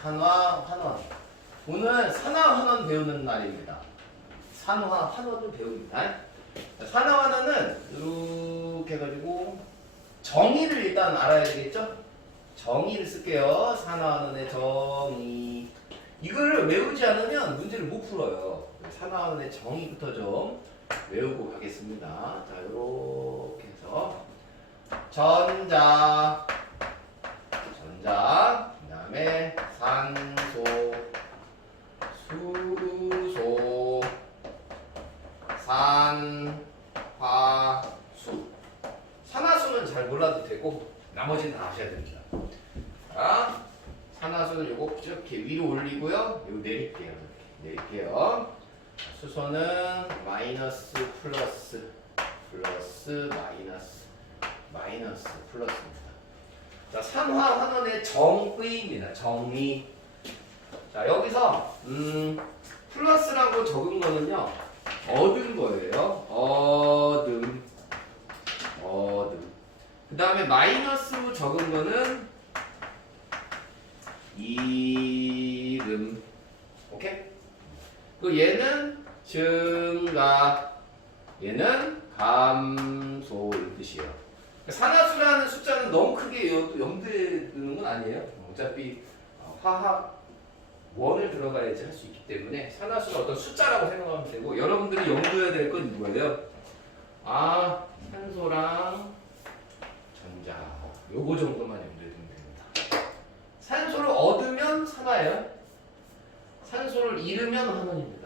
산화, 환원. 오늘 산화, 환원 배우는 날입니다. 산화, 환원을 배웁니다. 산화, 환원은 이렇게 해가지고 정의를 일단 알아야 되겠죠? 정의를 쓸게요. 산화, 환원의 정의. 이걸 외우지 않으면 문제를 못 풀어요. 산화, 환원의 정의부터 좀 외우고 가겠습니다. 자, 이렇게 해서 전자, 그 다음에 산소, 수소, 산화수. 산화수는 잘 몰라도 되고 나머지는 다 아셔야 됩니다. 자, 산화수는 요거 이렇게 위로 올리고요. 요거 내릴게요. 이렇게 내릴게요. 수소는 마이너스 플러스 마이너스 플러스입니다. 자, 산화 환원의 정의입니다. 정의. 자, 여기서 플러스라고 적은 거는요, 얻은 거예요. 얻음. 그 다음에 마이너스로 적은 거는 이름. 오케이? 그 얘는 증가, 얘는 감소 이 뜻이에요. 산화수라는 숫자는 너무 크게 염두에 두는 건 아니에요. 어차피 화학 원을 들어가야지 할 수 있기 때문에 산화수는 어떤 숫자라고 생각하면 되고, 여러분들이 염두해야 될 건 뭐예요? 아, 산소랑 전자, 요거 정도만 염두에 두면 됩니다. 산소를 얻으면 산화예요. 산소를 잃으면 환원입니다.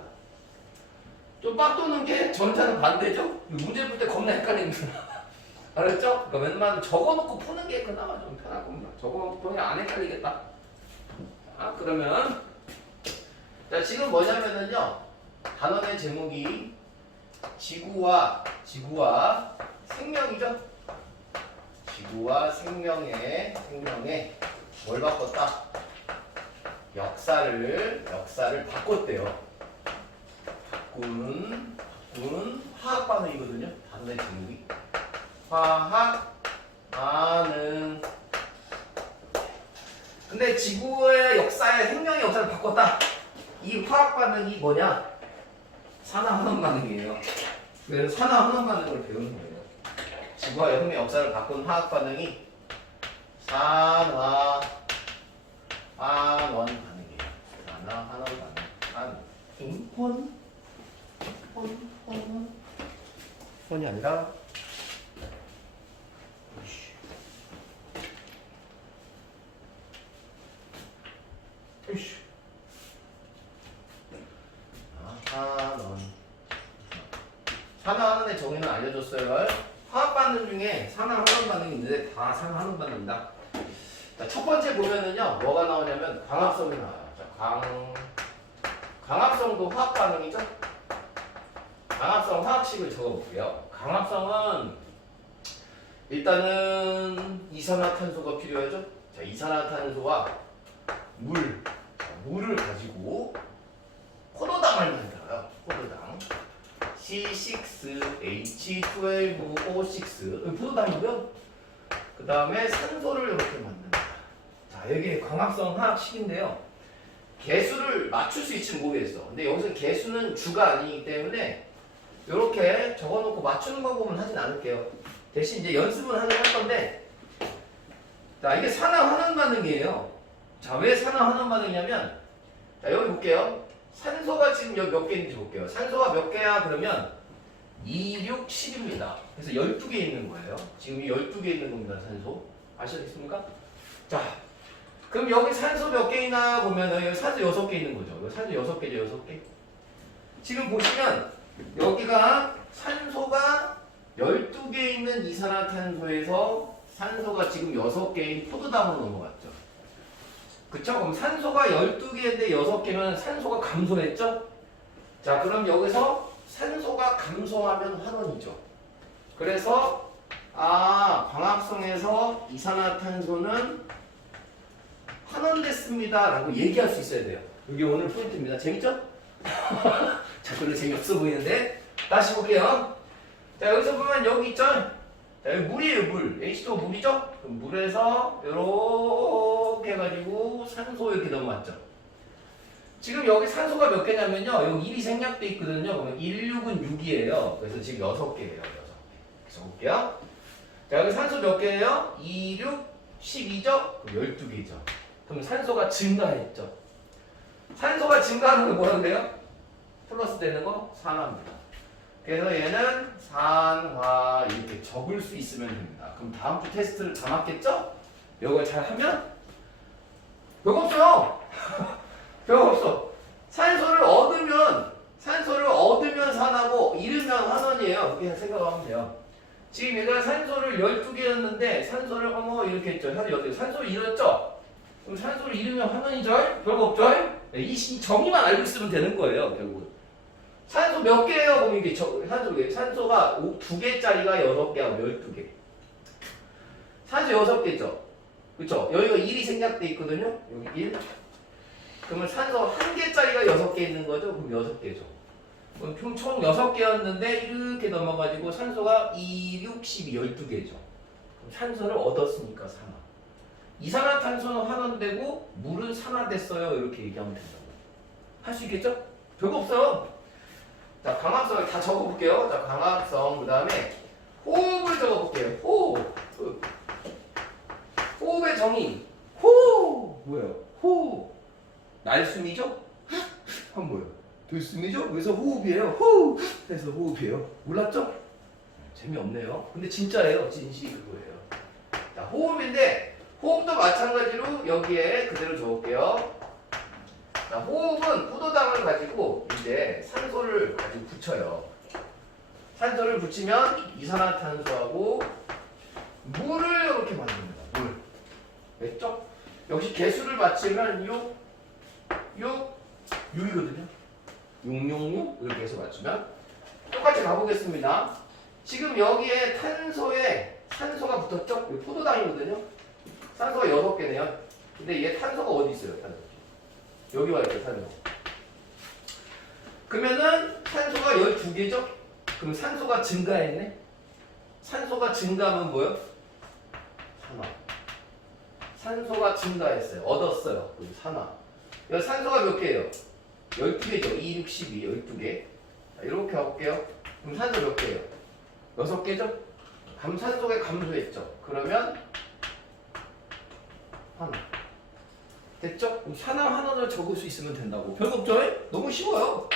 좀 빡도는 게 전자는 반대죠? 문제 풀 때 겁나 헷갈립니다. 알았죠? 그러니까 웬만하면 적어놓고 푸는 게 그나마 좀 편할 겁니다. 적어놓고 푸는 게 안 헷갈리겠다. 자, 그러면 자, 지금 뭐냐면은요, 단원의 제목이 지구와 생명이죠? 지구와 생명의 뭘 바꿨다? 역사를 바꿨대요. 바꾼 화학 반응이거든요. 단원의 제목이 화학 반응. 근데 지구의 역사에 생명의 역사를 바꿨다. 이 화학 반응이 뭐냐? 산화 환원 반응이에요. 그래서 산화 환원 반응을 배우는 거예요. 지구와 생명의 역사를 바꾼 화학 반응이 산화 환원 반응이에요. 산화 환원 반응. 혼이 아니라 환원. 산화 환원의 정의는 알려줬어요. 화학 반응 중에 산화 환원 반응이 있는데 다 산화 환원 반응입니다. 자, 첫 번째 보면은요, 뭐가 나오냐면 광합성이 나와요. 자, 광합성도 화학 반응이죠? 광합성 화학식을 적어볼게요. 광합성은 일단은 이산화탄소가 필요하죠? 자, 이산화탄소와 물을 가지고 포도당을 만들어요. 포도당. C6H12O6. 포도당이고요. 그 다음에 산소를 이렇게 만듭니다. 자, 여기 광합성 화학식인데요. 개수를 맞출 수 있을지 모르겠어. 근데 여기서 개수는 주가 아니기 때문에 이렇게 적어놓고 맞추는 방법은 하진 않을게요. 대신 이제 연습은 하긴 할 건데, 자, 이게 산화 환원 반응이에요. 자, 왜 산화 환원 반응이냐면, 자, 여기 볼게요. 산소가 지금 여기 몇 개 있는지 볼게요. 산소가 몇 개야? 그러면 2, 6, 10입니다. 그래서 12개 있는 거예요. 지금 이 12개 있는 겁니다. 산소. 아시겠습니까? 자, 그럼 여기 산소 몇 개 있나 보면 여기 산소 6개 있는 거죠. 여기 산소 6개죠. 6개. 지금 보시면 여기가 산소가 12개 있는 이산화탄소에서 산소가 지금 6개인 포도당으로 넘어갔죠. 그쵸? 그럼 산소가 12개인데 6개면 산소가 감소했죠? 자, 그럼 여기서 산소가 감소하면 환원이죠. 그래서 광합성에서 이산화탄소는 환원됐습니다 라고 얘기할 수 있어야 돼요. 이게 오늘 포인트입니다. 재밌죠? 자, 별로 재미없어 보이는데 다시 볼게요. 자, 여기서 보면 여기 있죠? 자, 여기 물이에요. 물. H2O 물이죠? 그럼 물에서 이렇게 해가지고 산소 이렇게 넘어왔죠. 지금 여기 산소가 몇 개냐면요. 여기 1이 생략돼 있거든요. 그러면 1, 6은 6이에요. 그래서 지금 6개예요. 6개. 적을게요. 자, 여기 산소 몇 개예요? 2, 6, 12죠? 12개죠. 그럼 산소가 증가했죠. 산소가 증가하는 게 뭐라고요? 플러스 되는 거 산화입니다. 그래서 얘는 산화 이렇게 적을 수 있으면 됩니다. 그럼 다음 주 테스트를 다 맞겠죠? 이걸 잘 하면 별거 없어요. 별거 없어. 산소를 얻으면 산화고 잃으면 환원이에요. 그렇게 생각하면 돼요. 지금 얘가 산소를 12개였는데 산소를 이렇게 했죠. 산소를 잃었죠? 그럼 산소를 잃으면 환원이죠? 별거 없죠? 이 정의만 알고 있으면 되는 거예요. 결국은. 산소 몇 개예요? 그럼 이게 산소가 2개짜리가 6개하고 12개. 산소 6개죠? 그쵸? 여기가 1이 생략돼 있거든요? 여기 1. 그러면 산소 1개짜리가 6개 있는 거죠? 그럼 6개죠. 그럼 총 6개였는데 이렇게 넘어가지고 산소가 2, 6, 12, 12개죠. 그럼 산소를 얻었으니까 산화. 이산화탄소는 환원되고 물은 산화됐어요. 이렇게 얘기하면 된다고. 할 수 있겠죠? 별거 없어요. 자, 광합성을 다 적어볼게요. 자, 광합성 그 다음에 호흡을 적어볼게요. 호흡의 정의. 뭐예요? 호흡. 날숨이죠? 한 뭐예요? 들숨이죠? 그래서 호흡이에요. 해서 호흡이에요. 몰랐죠? 재미없네요. 근데 진짜예요. 진실이 그거예요. 자, 호흡인데 호흡도 마찬가지로 여기에 그대로 적을게요. 자, 호흡은 포도당을 가지고 이제 산소를 가지고 붙여요. 산소를 붙이면 이산화탄소하고 물을 이렇게 만듭니다. 물. 됐죠? 역시 개수를 맞추면 6이거든요. 666 이렇게 해서 맞추면 똑같이 가보겠습니다. 지금 여기에 산소가 붙었죠? 여기 포도당이거든요. 산소가 6개네요. 근데 얘 탄소가 어디 있어요? 탄소. 여기 와 있죠, 산소. 그러면은 산소가 12개죠? 그럼 산소가 증가했네? 산소가 증가하면 뭐예요? 산화. 산소가 증가했어요. 얻었어요. 그리고 산화. 여기 산소가 몇 개예요? 12개죠. 2, 6, 12, 12개. 자, 이렇게 가볼게요. 그럼 산소 몇 개예요? 6개죠? 산소가 감소했죠. 그러면 산화. 됐죠? 산화 환원을 적을 수 있으면 된다고. 별거 없죠? 너무 쉬워요.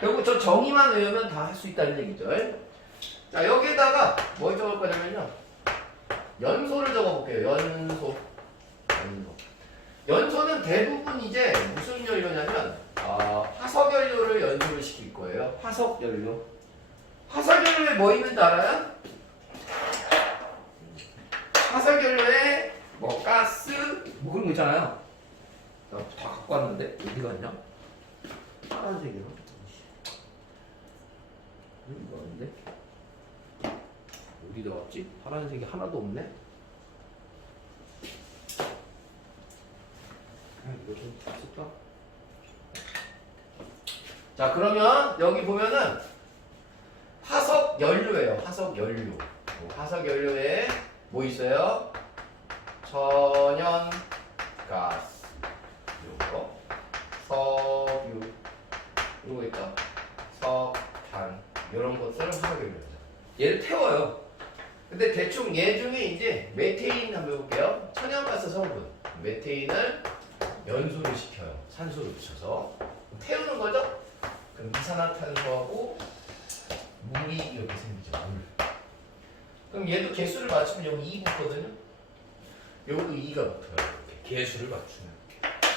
결국 저 정의만 외우면 다 할 수 있다는 얘기죠. 자, 여기에다가 뭘 적을 거냐면요. 연소를 적어볼게요. 연소는 대부분 이제 무슨 연료냐면 화석연료를 연소를 시킬 거예요. 화석연료. 화석연료에 뭐 있는지 알아요? 화석연료에 뭐 가스 뭐 그런 거 있잖아요. 다 갖고 왔는데 어디 갔냐? 파란색이요. 여기 뭐였는데? 어디 들어갔지? 파란색이 하나도 없네. 이거 좀 쓸까? 자, 그러면 여기 보면은 화석 연료예요. 화석 연료. 화석 연료에 뭐 있어요? 천연 가스. 요거. 석유. 이거 있다. 석탄. 이런 것들은 화석 연료죠. 얘를 태워요. 근데 대충 얘 중에 이제 메테인 한번 해볼게요. 천연가스 성분. 메테인을 연소를 시켜요. 산소를 붙여서. 태우는 거죠? 그럼 이산화탄소하고 물이 이렇게 생기죠. 물. 그럼 얘도 개수를 맞추면 여기 2 붙거든요. 여기도 2가 붙어요. 이렇게 개수를 맞추면.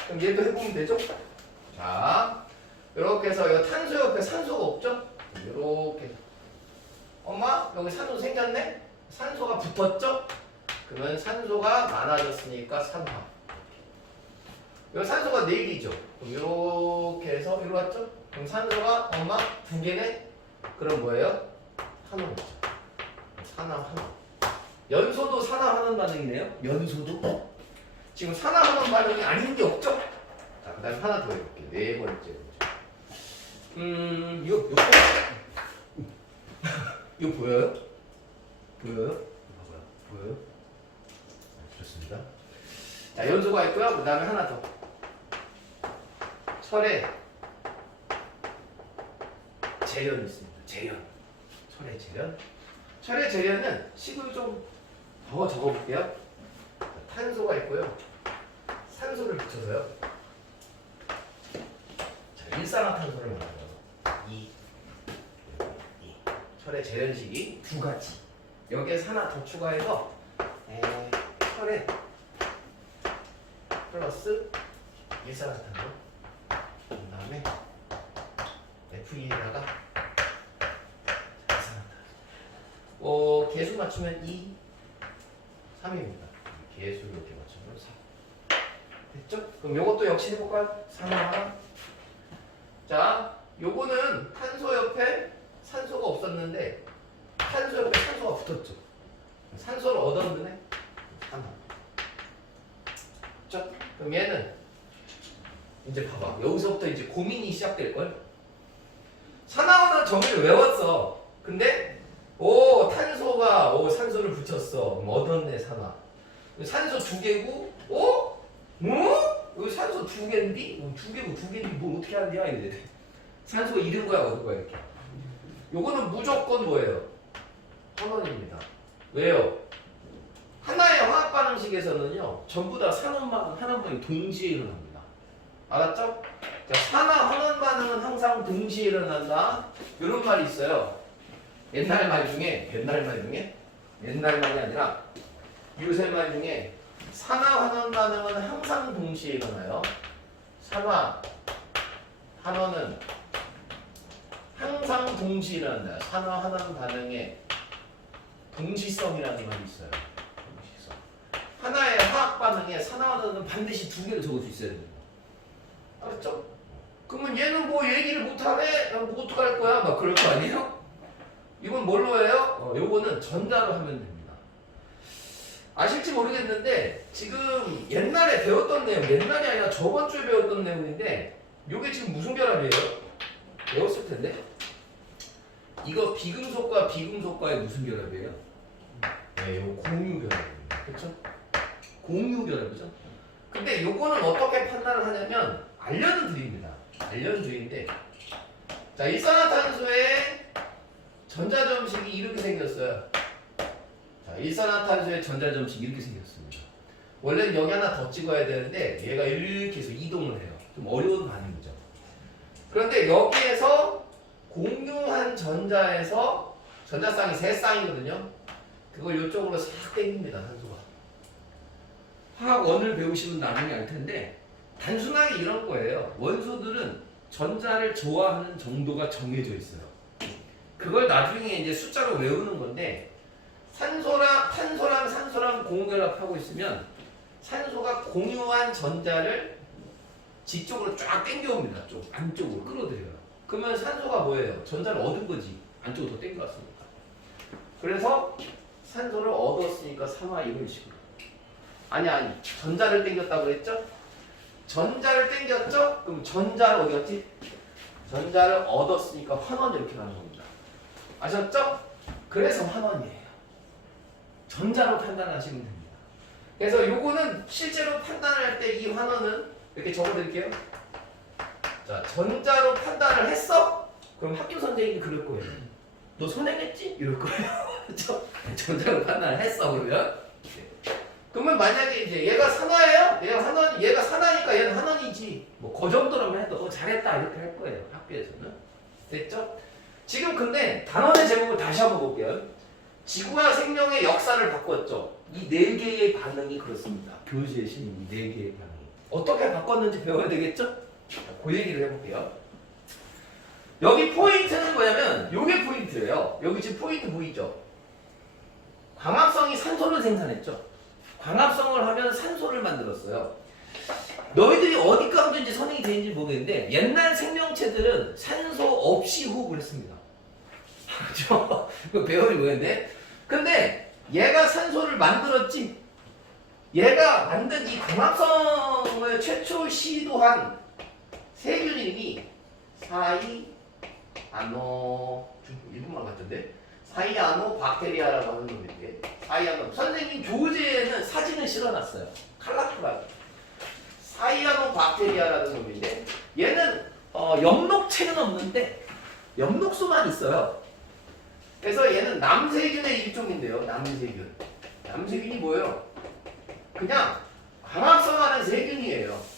그럼 얘도 해보면 되죠? 자, 이렇게 해서 이 탄소 옆에 산소가 없죠? 이렇게. 엄마, 여기 산소 생겼네? 산소가 붙었죠? 그러면 산소가 많아졌으니까 산화. 여기 산소가 4개죠? 그럼 이렇게 해서 이리 왔죠? 그럼 산소가 엄마 2개네? 그럼 뭐예요? 산화죠. 산화환원. 연소도 산화환원 반응이네요. 연소도. 지금 산화환원 반응이 아닌 게 없죠? 자, 그 다음에 하나 더 해볼게요. 4번째. 이거 이거 보여요? 보여요? 보여요? 좋습니다. 자, 연소가 있고요. 그 다음에 하나 더. 철의 재련이 있습니다. 재련. 철의 재련. 철의 재련은 식을 좀 더 적어볼게요. 탄소가 있고요. 산소를 붙여서요. 자, 일산화탄소를 만들어요. 이 철의 재련식이 두 가지. 여기에서 하나 더 추가해서 철의 플러스 일산화탄소. 그 다음에 Fe에다가 일산화탄소. 개수 맞추면 2, 3입니다. 개수 이렇게 맞추면 3. 됐죠? 그럼 요것도 역시 해볼까요? 3 하나. 자, 요거는 탄소 옆에 산소가 없었는데 탄소 옆에 산소가 붙었죠. 산소를 얻었네. 3. 자, 그럼 얘는 이제 봐봐. 여기서부터 이제 고민이 시작될걸? 산화하는 정의를 외웠어. 근데 탄소가 산소를 붙였어. 그럼 얻었네 산화. 산소 2개고 여기 산소 2개인데? 2개고 2개인데 뭘 어떻게 하는데야? 이래. 산소가 잃은 거야 얻은 거야 이렇게. 요거는 무조건 뭐예요? 환원입니다. 왜요? 하나의 화학 반응식에서는요 전부 다 산원만 환원반응이 동시에 일어납니다. 알았죠? 자, 산화 환원 반응은 항상 동시에 일어난다. 이런 말이 있어요. 옛날 말 중에 옛날 말이 아니라 요새 말 중에 산화 환원 반응은 항상 동시에 일어나요. 산화 환원은 항상 동시에 일어난다. 산화 환원 반응의 동시성이라는 말이 있어요. 동시성. 하나의 화학 반응에 산화 환원은 반드시 2개를 적을 수 있어야 됩니다. 알았죠? 그러면 얘는 뭐 얘기를 못하네? 뭐 어떡할 거야? 막 그럴 거 아니에요? 이건 뭘로 해요? 요거는 전자로 하면 됩니다. 아실지 모르겠는데 지금 옛날에 배웠던 내용, 옛날이 아니라 저번 주에 배웠던 내용인데 요게 지금 무슨 결합이에요? 배웠을 텐데 이거 비금속과 비금속과의 무슨 결합이에요? 네, 이거 공유 결합입니다. 그렇죠? 공유 결합이죠. 근데 요거는 어떻게 판단을 하냐면 알려는 드립니다. 알려는 드리는데 자, 일산화탄소의 전자점식이 이렇게 생겼어요. 자, 일산화탄소의 전자점식이 이렇게 생겼습니다. 원래는 여기 하나 더 찍어야 되는데 얘가 이렇게 해서 이동을 해요. 좀 어려운 반응이죠. 그런데 여기에서 공유한 전자에서 전자쌍이 3쌍이거든요. 그걸 이쪽으로 싹 당깁니다. 산소가. 화학원을 배우시면 나중에 알 텐데 단순하게 이런 거예요. 원소들은 전자를 좋아하는 정도가 정해져 있어요. 그걸 나중에 이제 숫자로 외우는 건데 탄소랑 산소랑 공유결합하고 있으면 산소가 공유한 전자를 뒤쪽으로 쫙 당겨옵니다. 좀 안쪽으로 끌어들여요. 그러면 산소가 뭐예요? 전자를 얻은 거지. 안쪽으로 더 당겨왔으니까. 그래서 산소를 얻었으니까 산화 이런 식으로. 아니 전자를 당겼다고 그랬죠? 전자를 당겼죠? 그럼 전자를 어디 갔지? 전자를 얻었으니까 환원 이렇게 나는 겁니다. 아셨죠? 그래서 환원이에요. 전자로 판단하시면 됩니다. 그래서 요거는 실제로 판단할 때 이 환원은 이렇게 적어드릴게요. 자, 전자로 판단을 했어? 그럼 학교 선생님이 그럴 거예요. 너 선행했지? 이럴 거예요. 그렇죠? 전자로 판단을 했어 그러면. 그러면 만약에 이제 얘가 산화예요? 얘가 산화니까 얘는 환원이지. 뭐 그 정도로만 해도 잘했다 이렇게 할 거예요. 학교에서는. 됐죠? 지금 근데 단원의 제목을 다시 한번 볼게요. 지구와 생명의 역사를 바꿨죠. 이 4개의 반응이 그렇습니다. 교수의 신이 4개의 반응이. 어떻게 바꿨는지 배워야 되겠죠? 그 얘기를 해볼게요. 여기 포인트는 뭐냐면 요게 포인트예요. 여기 지금 포인트 보이죠? 광합성이 산소를 생산했죠. 광합성을 하면 산소를 만들었어요. 너희들이 어디 까먹은지 선행이 되는지 모르겠는데 옛날 생명체들은 산소 없이 호흡을 했습니다. 그렇죠? 그거 배우면 모르겠는데 근데 얘가 산소를 만들었지. 얘가 만든 이 광합성을 최초 시도한 세균 이름이 사이 아노 1분만 같던데 사이아노박테리아라고 하는 놈인데 선생님 교재에는 사진을 실어놨어요. 컬러풀하게. 사이아노박테리아라는 놈인데 얘는 엽록체는 없는데 엽록소만 있어요. 그래서 얘는 남세균의 일종인데요. 남세균. 남세균이 뭐예요? 그냥 광합성하는 세균이에요.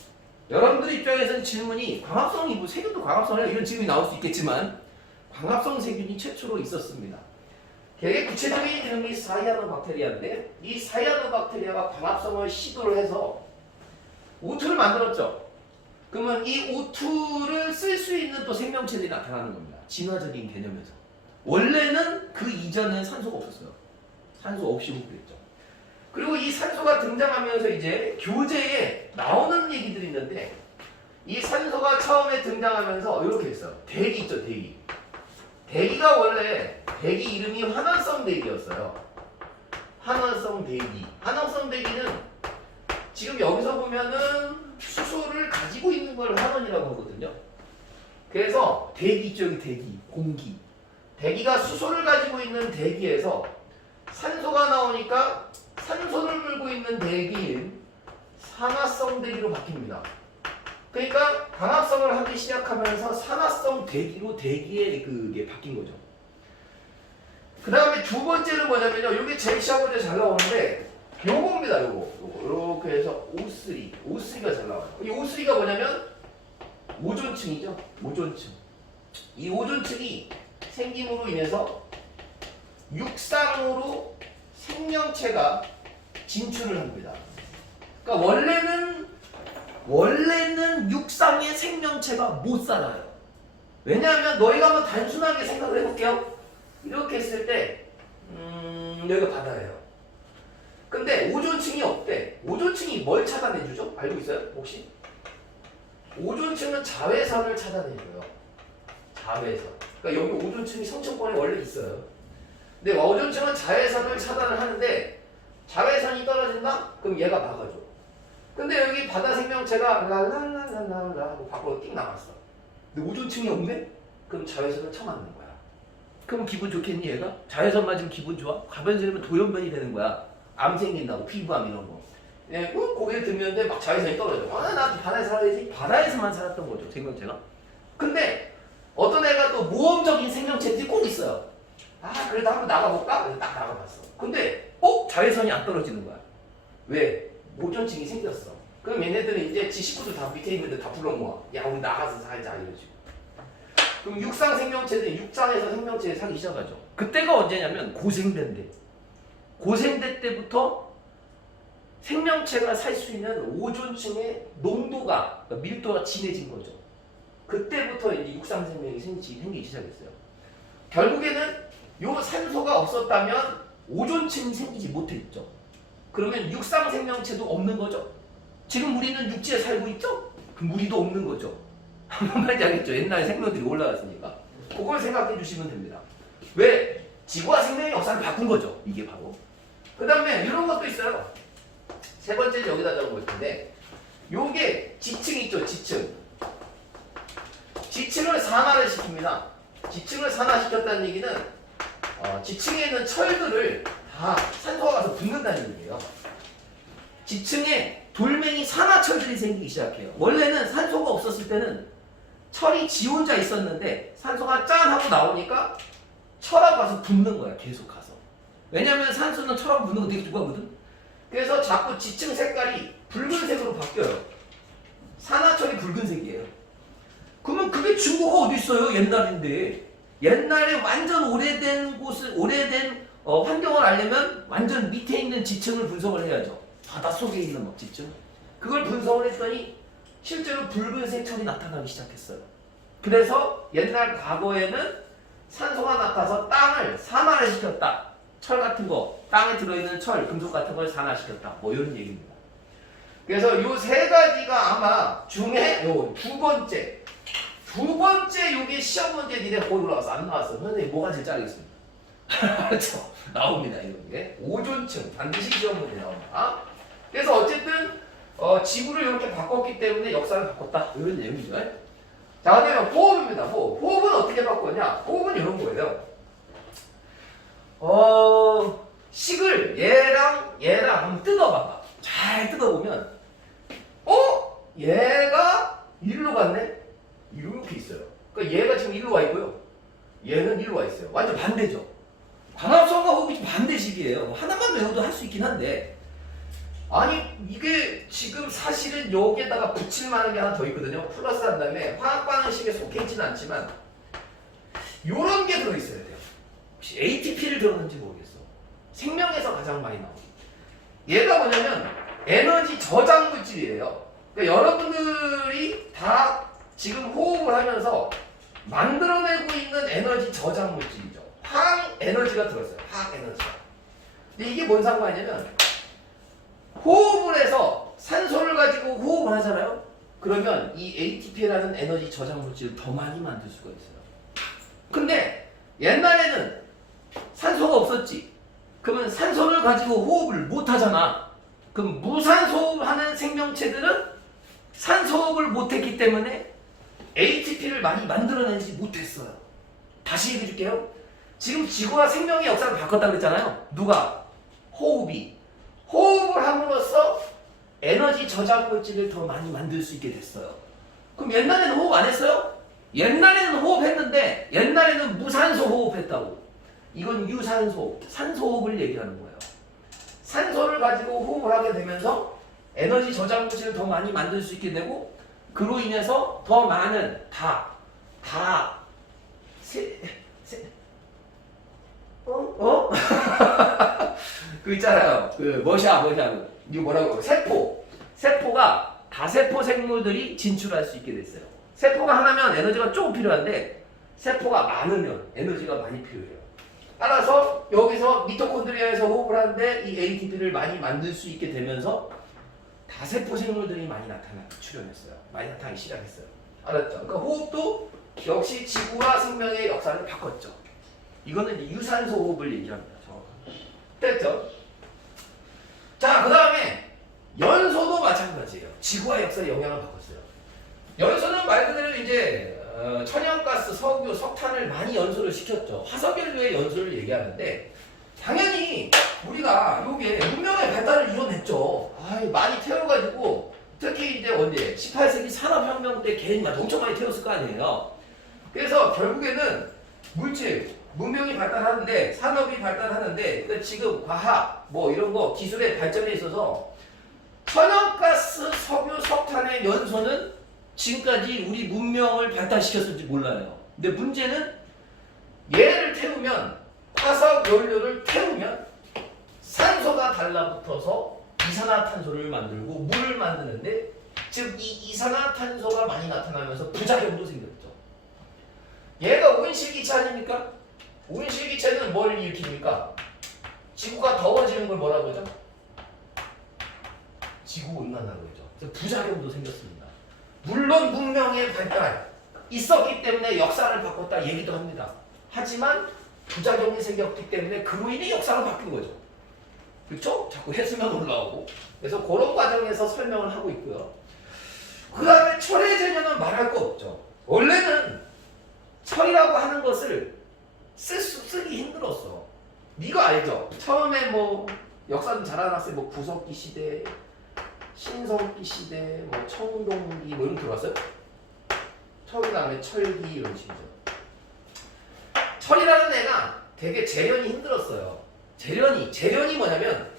여러분들 입장에서는 질문이 광합성이 뭐 세균도 광합성을 해요? 이런 질문이 나올 수 있겠지만 광합성 세균이 최초로 있었습니다. 되게 구체적인 이름이 사이아노박테리아인데 이 사이아노박테리아가 광합성을 시도를 해서 O2를 만들었죠. 그러면 이 O2를 쓸 수 있는 또 생명체들이 나타나는 겁니다. 진화적인 개념에서. 원래는 그 이전엔 산소가 없었어요. 산소 없이 그랬죠. 그리고 이 산소가 등장하면서 이제 교재에 나오는 얘기들이 있는데 이 산소가 처음에 등장하면서 이렇게 했어요. 대기 있죠, 대기. 대기가 원래 대기 이름이 환원성 대기였어요. 환원성 대기. 환원성 대기는 지금 여기서 보면은 수소를 가지고 있는 걸 환원이라고 하거든요. 그래서 대기 있죠, 여기 대기, 공기. 대기가 수소를 가지고 있는 대기에서 산소가 나오니까 산소를 물고 있는 대기인 산화성 대기로 바뀝니다. 그러니까 광합성을 하기 시작하면서 산화성 대기로 대기에 그게 바뀐 거죠. 그 다음에 두 번째는 뭐냐면요. 이게 제일 시험문제 잘 나오는데 요겁니다. 요거. 이렇게 해서 O3. O3가 잘 나와요. 이 O3가 뭐냐면 오존층이죠. 오존층. 이 오존층이 생김으로 인해서 육상으로 생명체가 진출을 합니다. 그러니까 원래는 육상의 생명체가 못 살아요. 왜냐하면 너희가 한번 단순하게 생각을 해볼게요. 이렇게 했을 때 여기가 바다예요. 근데 오존층이 없대. 오존층이 뭘 차단해주죠? 알고 있어요? 혹시? 오존층은 자외선을 차단해줘요. 자외선. 그러니까 여기 오존층이 성층권에 원래 있어요. 근데 오존층은 자외선을 차단을 하는데 자외선이 떨어진다? 그럼 얘가 막아줘. 근데 여기 바다 생명체가 랄랄랄랄라 하고 밖으로 띵 나갔어. 근데 오존층이 없네? 그럼 자외선을 처맞는 거야. 그럼 기분 좋겠니 얘가? 자외선 맞으면 기분 좋아? 가변세면 돌연변이 되는 거야. 암 생긴다고, 피부암 이런 거. 그냥 고개를 들면데 막 자외선이 떨어져. 나 바다에서 살아야지. 바다에서만 살았던 거죠, 생명체가. 근데 어떤 애가 또 모험적인 생명체들이 꼭 있어요. 그래도 한번 나가볼까? 그래서 딱 나가봤어. 근데 자외선이 안 떨어지는 거야. 왜? 오존층이 생겼어. 그럼 얘네들은 이제 지 식구들 다 밑에 있는데 다 불러 모아. 야, 우리 나가서 살자 이러지. 그럼 육상 생명체들이 육상에서 생명체에 살기 시작하죠. 그때가 언제냐면 고생대인데. 고생대 때부터 생명체가 살 수 있는 오존층의 농도가, 그러니까 밀도가 진해진 거죠. 그때부터 이제 육상 생명이 생기기 시작했어요. 결국에는 요 산소가 없었다면 오존층이 생기지 못했죠. 그러면 육상 생명체도 없는 거죠. 지금 우리는 육지에 살고 있죠? 그럼 우리도 없는 거죠. 한번 말인지 알겠죠? 옛날에 생명들이 올라갔으니까. 그걸 생각해 주시면 됩니다. 왜? 지구와 생명의 역사를 바꾼 거죠. 이게 바로. 그 다음에 이런 것도 있어요. 세 번째는 여기다 적어볼 텐데 요게 지층 있죠. 지층. 지층을 산화를 시킵니다. 지층을 산화시켰다는 얘기는 지층에 있는 철들을 다 산소가 가서 붙는다는 얘기예요. 지층에 돌멩이 산화철들이 생기기 시작해요. 원래는 산소가 없었을 때는 철이 지 혼자 있었는데 산소가 짠 하고 나오니까 철하고 가서 붙는 거야. 계속 가서. 왜냐면 산소는 철하고 붙는 거 되게 두껍거든. 그래서 자꾸 지층 색깔이 붉은색으로 바뀌어요. 산화철이 붉은색이에요. 그러면 그게 증거가 어디 있어요? 옛날인데. 옛날에 완전 오래된 환경을 알려면 완전 밑에 있는 지층을 분석을 해야죠. 바닷속에 있는 막 지층. 그걸 분석을 했더니 실제로 붉은색 철이 나타나기 시작했어요. 그래서 옛날 과거에는 산소가 나타나서 땅을 산화를 시켰다. 철 같은 거, 땅에 들어있는 철, 금속 같은 걸 산화시켰다. 뭐 이런 얘기입니다. 그래서 요 세 가지가 아마 중에 요 두 번째 요게 시험 문제 니네 거기 올라와서 안 나왔어. 선생님 뭐가 제일 짜리겠습니까? 그렇죠. 나옵니다. 이런 게. 오존층. 반드시 시험 문제 나옵니다. 그래서 어쨌든 지구를 이렇게 바꿨기 때문에 역사를 바꿨다. 이런 내용이죠. 자, 그다음에 호흡입니다. 호흡은 어떻게 바꿨냐? 호흡은 이런 거예요. 식을 얘랑 한번 뜯어봐봐. 잘 뜯어보면 얘가 일로 갔네? 이렇게 있어요. 그러니까 얘가 지금 일로 와 있고요. 얘는 일로 와 있어요. 완전 반대죠. 광합성과 호흡이 좀 반대식이에요. 하나만 외워도 할 수 있긴 한데 아니 이게 지금 사실은 여기에다가 붙일 만한 게 하나 더 있거든요. 플러스 한 다음에 화학 반응식에 속해 있지는 않지만 요런 게 들어있어야 돼요. 혹시 ATP를 들었는지 모르겠어. 생명에서 가장 많이 나오고 얘가 뭐냐면 에너지 저장 물질이에요. 그러니까 여러분들이 다 지금 호흡을 하면서 만들어내고 있는 에너지 저장 물질이죠. 화학 에너지가 들어있어요. 화학 에너지가. 근데 이게 뭔 상관이냐면 호흡을 해서 산소를 가지고 호흡을 하잖아요. 그러면 이 ATP라는 에너지 저장 물질을 더 많이 만들 수가 있어요. 근데 옛날에는 산소가 없었지. 그러면 산소를 가지고 호흡을 못 하잖아. 그럼 무산소 하는 생명체들은 산소호흡을 못했기 때문에 ATP를 많이 만들어내지 못했어요. 다시 얘기해 줄게요. 지금 지구와 생명의 역사를 바꿨다고 그랬잖아요. 누가? 호흡이. 호흡을 함으로써 에너지 저장 물질을 더 많이 만들 수 있게 됐어요. 그럼 옛날에는 호흡 안 했어요? 옛날에는 호흡했는데 옛날에는 무산소 호흡했다고. 이건 유산소, 산소호흡을 얘기하는 거예요. 산소를 가지고 호흡을 하게 되면서 에너지 저장 물질을 더 많이 만들 수 있게 되고 그로 인해서 더 많은 그 있잖아요. 그 뭐샤 이거 뭐라고 세포가 다세포 생물들이 진출할 수 있게 됐어요. 세포가 하나면 에너지가 조금 필요한데 세포가 많으면 에너지가 많이 필요해요. 따라서 여기서 미토콘드리아에서 호흡을 하는데 이 ATP를 많이 만들 수 있게 되면서 다세포 생물들이 많이 출현했어요. 많이 나타나기 시작했어요. 알았죠? 그러니까 호흡도 역시 지구와 생명의 역사를 바꿨죠. 이거는 유산소 호흡을 얘기합니다. 정확하게. 됐죠? 자, 그 다음에 연소도 마찬가지예요. 지구와 역사의 영향을 바꿨어요. 연소는 말 그대로 이제 천연가스, 석유, 석탄을 많이 연소를 시켰죠. 화석연료의 연소를 얘기하는데 당연히 우리가 요게 문명의 발달을 이뤄냈죠. 많이 태워가지고 특히 이제 언제 18세기 산업혁명 때 개인이 엄청 많이 태웠을 거 아니에요. 그래서 결국에는 물질, 문명이 발달하는데 산업이 발달하는데 그러니까 지금 과학 뭐 이런 거 기술의 발전에 있어서 천연가스, 석유, 석탄의 연소는 지금까지 우리 문명을 발달시켰을지 몰라요. 근데 문제는 얘를 태우면 화석 연료를 태우면 산소가 달라붙어서 이산화탄소를 만들고 물을 만드는데 즉 이 이산화탄소가 많이 나타나면서 부작용도 생겼죠. 얘가 온실기체 아닙니까? 온실기체는 뭘 일으킵니까? 지구가 더워지는 걸 뭐라고 하죠? 지구온난화라고 하죠. 그래서 부작용도 생겼습니다. 물론 문명의 발달 있었기 때문에 역사를 바꿨다 얘기도 합니다. 하지만 부작용이 생겼기 때문에 그로 인해 역사가 바뀐 거죠. 그렇죠? 자꾸 해수면 올라오고 그래서 그런 과정에서 설명을 하고 있고요. 그 다음에 철의 재료는 말할 거 없죠. 원래는 철이라고 하는 것을 쓰기 힘들었어. 네가 알죠? 처음에 뭐 역사 좀 잘 알았어요. 뭐 구석기 시대, 신석기 시대, 뭐 청동기 뭐 이런 거 들어봤어요? 철 다음에 철기 이런 식이죠. 철이라는 애가 되게 재련이 힘들었어요. 재련이 뭐냐면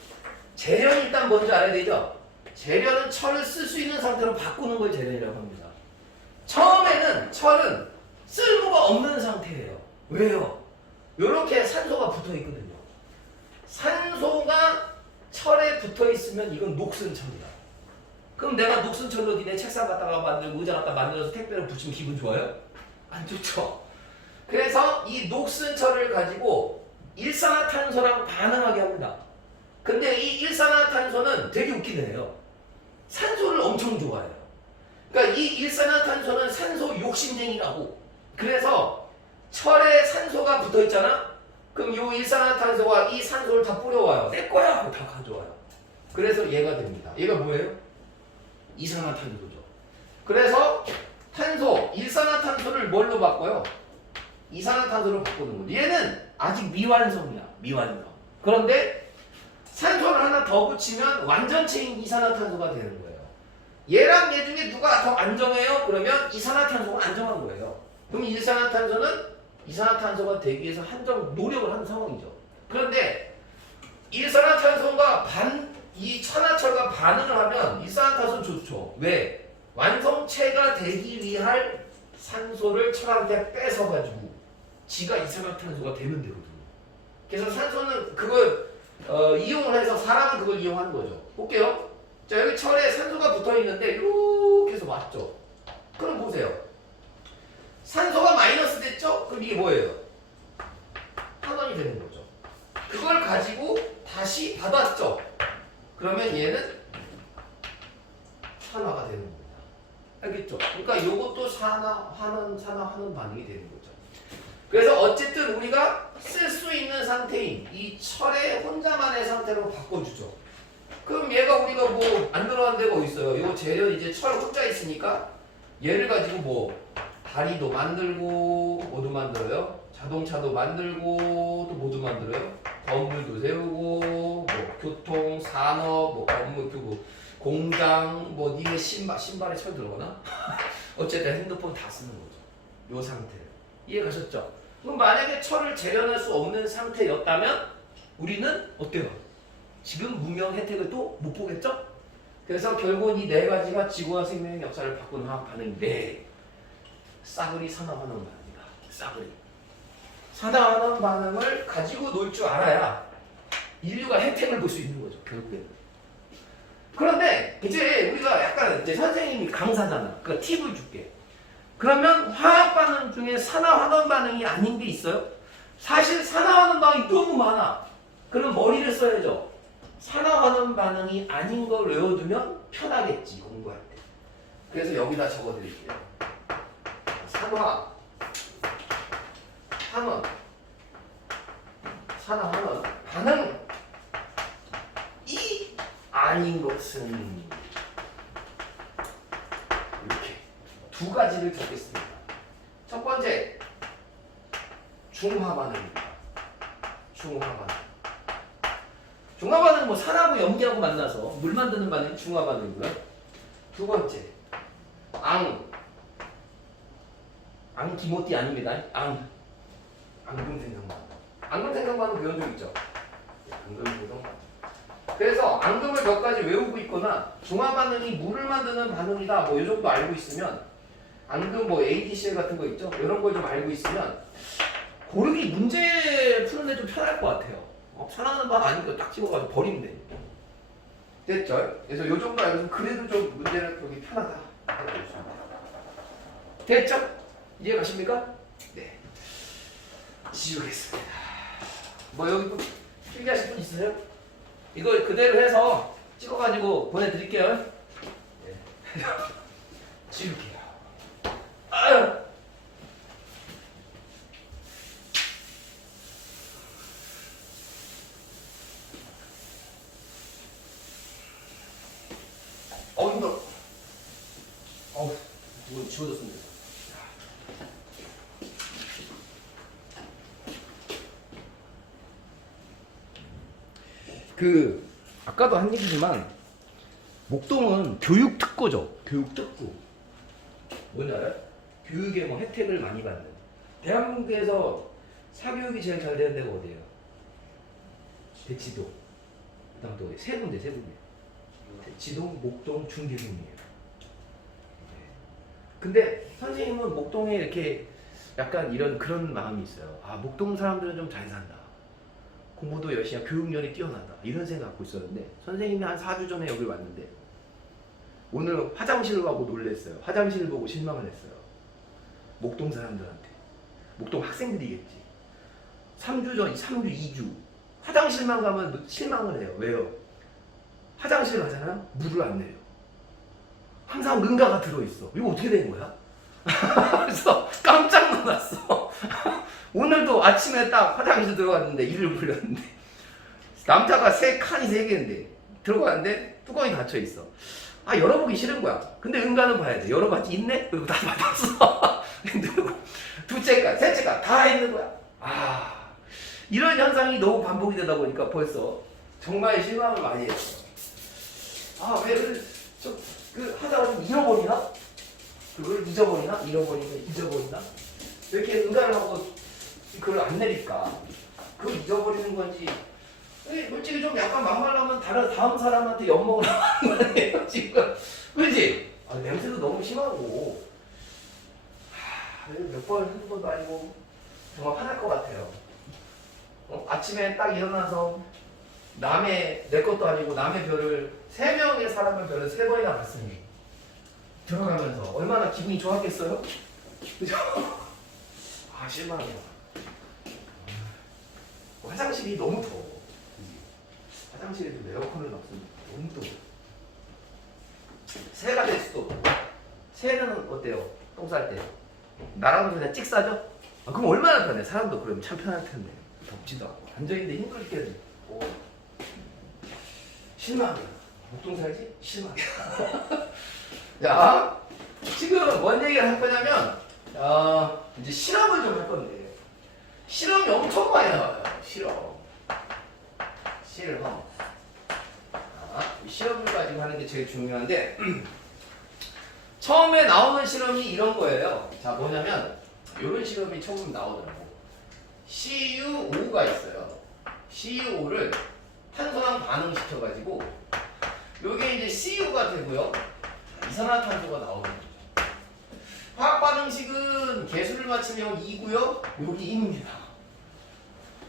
재련이 일단 뭔지 알아야 되죠? 재련은 철을 쓸 수 있는 상태로 바꾸는 걸 재련이라고 합니다. 처음에는 철은 쓸모가 없는 상태예요. 왜요? 이렇게 산소가 붙어 있거든요. 산소가 철에 붙어 있으면 이건 녹슨 철이야. 그럼 내가 녹슨 철로 니네 책상 갖다가 만들고 의자 갖다 만들어서 택배로 붙이면 기분 좋아요? 안 좋죠. 그래서 이 녹슨 철을 가지고 일산화탄소랑 반응하게 합니다. 근데 이 일산화탄소는 되게 웃기는 애요. 산소를 엄청 좋아해요. 그러니까 이 일산화탄소는 산소 욕심쟁이라고. 그래서 철에 산소가 붙어 있잖아? 그럼 이 일산화탄소가 이 산소를 다 뿌려와요. 내 거야! 하고 다 가져와요. 그래서 얘가 됩니다. 얘가 뭐예요? 이산화탄소죠. 그래서 일산화탄소를 뭘로 바꿔요? 이산화탄소로 바꾸는 거예요. 얘는 아직 미완성이야. 미완성. 그런데 산소를 하나 더 붙이면 완전체인 이산화탄소가 되는 거예요. 얘랑 얘 중에 누가 더 안정해요? 그러면 이산화탄소가 안정한 거예요. 그럼 이산화탄소는 이산화탄소가 되기 위해서 한정 노력을 하는 상황이죠. 그런데 이산화탄소가 이 천하철과 반응을 하면 이산화탄소는 좋죠. 왜? 완성체가 되기 위할 산소를 철한테 뺏어가지고 지가 이산화탄소가 되면 되거든요. 그래서 산소는 그걸 이용을 해서 사람은 그걸 이용하는 거죠. 볼게요. 자, 여기 철에 산소가 붙어 있는데 이렇게 해서 왔죠. 그럼 보세요. 산소가 마이너스 됐죠? 그럼 이게 뭐예요? 탄원이 되는 거죠. 그걸 가지고 다시 받았죠. 그러면 얘는 산화가 되는 겁니다. 알겠죠? 그러니까 이것도 산화하는 반응이 되는 거죠. 그래서 어쨌든 우리가 쓸 수 있는 상태인 이 철의 혼자만의 상태로 바꿔주죠. 그럼 얘가 우리가 뭐 안 들어간 데가 어디 있어요? 이거 재료 이제 철 혼자 있으니까 얘를 가지고 뭐 다리도 만들고 뭐도 만들어요? 자동차도 만들고 또 뭐도 만들어요? 건물도 세우고 뭐 교통, 산업, 뭐 건물, 뭐 공장, 뭐 니네 신발에 철 들어가나? 어쨌든 핸드폰 다 쓰는 거죠. 요 상태를. 이해 가셨죠? 그럼 만약에 철을 재련할 수 없는 상태였다면 우리는 어때요? 지금 문명 혜택을 또 못 보겠죠? 그래서 결국은 이 네 가지가 지구와 생명의 역사를 바꾸는 화학 반응인데 싸그리 산화환원 반응이다. 싸그리. 산화환원 반응을 가지고 놀 줄 알아야 인류가 혜택을 볼 수 있는 거죠. 결국에는. 그런데 이제 우리가 약간 이제 선생님이 강사잖아. 그러니까 팁을 줄게. 그러면 화학 반응 중에 산화환원 반응이 아닌 게 있어요? 사실 산화환원 반응이 너무 많아. 그럼 머리를 써야죠. 산화환원 반응이 아닌 걸 외워두면 편하겠지, 공부할 때. 그래서 여기다 적어드릴게요. 산화환원 반응이 아닌 것은 이렇게 두 가지를 적겠습니다. 첫 번째, 중화 반응입니다. 중화 반응. 중화 반응은 뭐 산하고 염기하고 만나서 물 만드는 반응이 중화 반응이고요. 두 번째, 앙기모띠 아닙니다. 앙금생성반. 앙금생성반은 배운 적 있죠? 앙금생성반. 그래서 앙금을 몇 가지 외우고 있거나 중화 반응이 물을 만드는 반응이다. 뭐 이 정도 알고 있으면 앙금 뭐 ADCL 같은 거 있죠? 이런 걸 좀 알고 있으면 고르기 문제 푸는데 좀 편할 것 같아요. 산화하는 반 아니니까 딱 집어가지고 버리면 돼. 됐죠? 그래서 요 정도 알고 있으면 그래도 좀 문제를 풀기 편하다. 됐죠? 이해 가십니까? 네. 지우겠습니다. 뭐 여기 필기하실 분 있으세요? 이거 그대로 해서 찍어가지고 보내드릴게요. 네. 지울게요. 아유. 힘들어. 이거 지워졌습니다. 아까도 한 얘기지만 목동은 교육 특구죠. 교육 특구. 뭔지 알아요? 교육에 뭐 혜택을 많이 받는. 대한민국에서 사교육이 제일 잘 되는 데가 어디예요? 대치동. 그다음 또 세 군데. 대치동, 목동, 중계동이에요. 근데 선생님은 목동에 이렇게 약간 그런 마음이 있어요. 목동 사람들은 좀 잘 산다. 공부도 열심히 하고 교육열이 뛰어나다. 이런 생각 갖고 있었는데 선생님이 한 4주 전에 여기 왔는데 오늘 화장실을 가고 놀랬어요. 화장실을 보고 실망을 했어요. 목동 사람들한테. 목동 학생들이겠지. 3주, 2주. 화장실만 가면 실망을 해요. 왜요? 화장실 가잖아요? 물을 안 내요. 항상 응가가 들어있어. 이거 어떻게 된 거야? 그래서 깜짝 놀랐어. 오늘도 아침에 딱 화장실 들어갔는데 이를 불렸는데 남자가 칸이 3개인데 들어갔는데 뚜껑이 닫혀있어. 열어보기 싫은 거야. 근데 응가는 봐야 돼. 열어봤지? 있네? 그리고 다 받았어. 둘째 칸, 셋째 칸 다 있는 거야. 이런 현상이 너무 반복이 되다 보니까 벌써 정말 실망을 많이 했어. 아, 왜 하다가 좀 잃어버리나? 그걸 잊어버리나? 잊어버리나? 왜 이렇게 응가를 하고 그걸 안 내릴까? 그걸 잊어버리는 건지. 솔직히 좀 약간 막말하면 다음 사람한테 엿먹으러 하는 거예요, 지금. 그렇지? 냄새도 너무 심하고. 몇 번 한 것도 아니고 정말 화날 것 같아요. 아침에 딱 일어나서 내 것도 아니고 남의 별을 3명의 사람의 별을 3번이나 봤으니 들어가면서 얼마나 기분이 좋았겠어요? 그죠? 실망이야. 화장실이 너무 더워. 화장실에도 에어컨을 놨으면 너무 더워. 새가 될 수도 없고. 새는 어때요? 똥 쌀 때. 나랑도 그냥 찍 싸죠? 그럼 얼마나 편해. 사람도 그러면 참 편할 텐데. 덥지도 않고. 앉아있는데 힘들 때도 있고. 실망이야. 목동 살지? 실망이야. 자, 지금 뭔 얘기를 할 거냐면, 이제 실험을 좀 할 건데, 실험이 엄청 많이 나와요. 실험. 실험을 가지고 하는 게 제일 중요한데, 처음에 나오는 실험이 이런 거예요. 자, 뭐냐면, 이런 실험이 처음 나오더라고. CuO가 있어요. CuO를 탄소랑 반응시켜가지고, 요게 이제 CU가 되고요. 이산화탄소가 나오는 거죠. 화학 반응식은 개수를 맞추면 2고요. 여기 2입니다.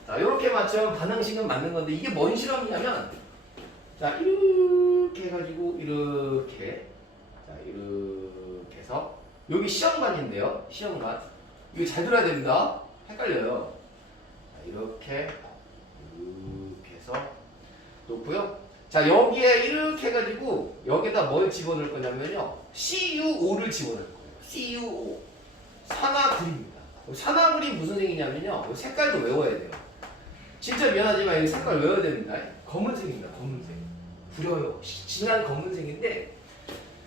자, 이렇게 맞추면 반응식은 맞는 건데 이게 뭔 실험이냐면 자, 이렇게 해가지고 이렇게 자, 이렇게 해서 여기 시험관인데요. 시험관. 이거 잘 들어야 됩니다. 헷갈려요. 자, 이렇게 해서 놓고요. 자, 여기에 이렇게 해가지고 여기다 뭘 집어넣을 거냐면요. CuO를 집어넣을 거예요. CuO. 산화구리입니다. 산화구리 무슨 색이냐면요. 색깔도 외워야 돼요. 진짜 미안하지만 이 색깔 외워야 됩니다. 검은색입니다. 검은색. 구려요. 진한 검은색인데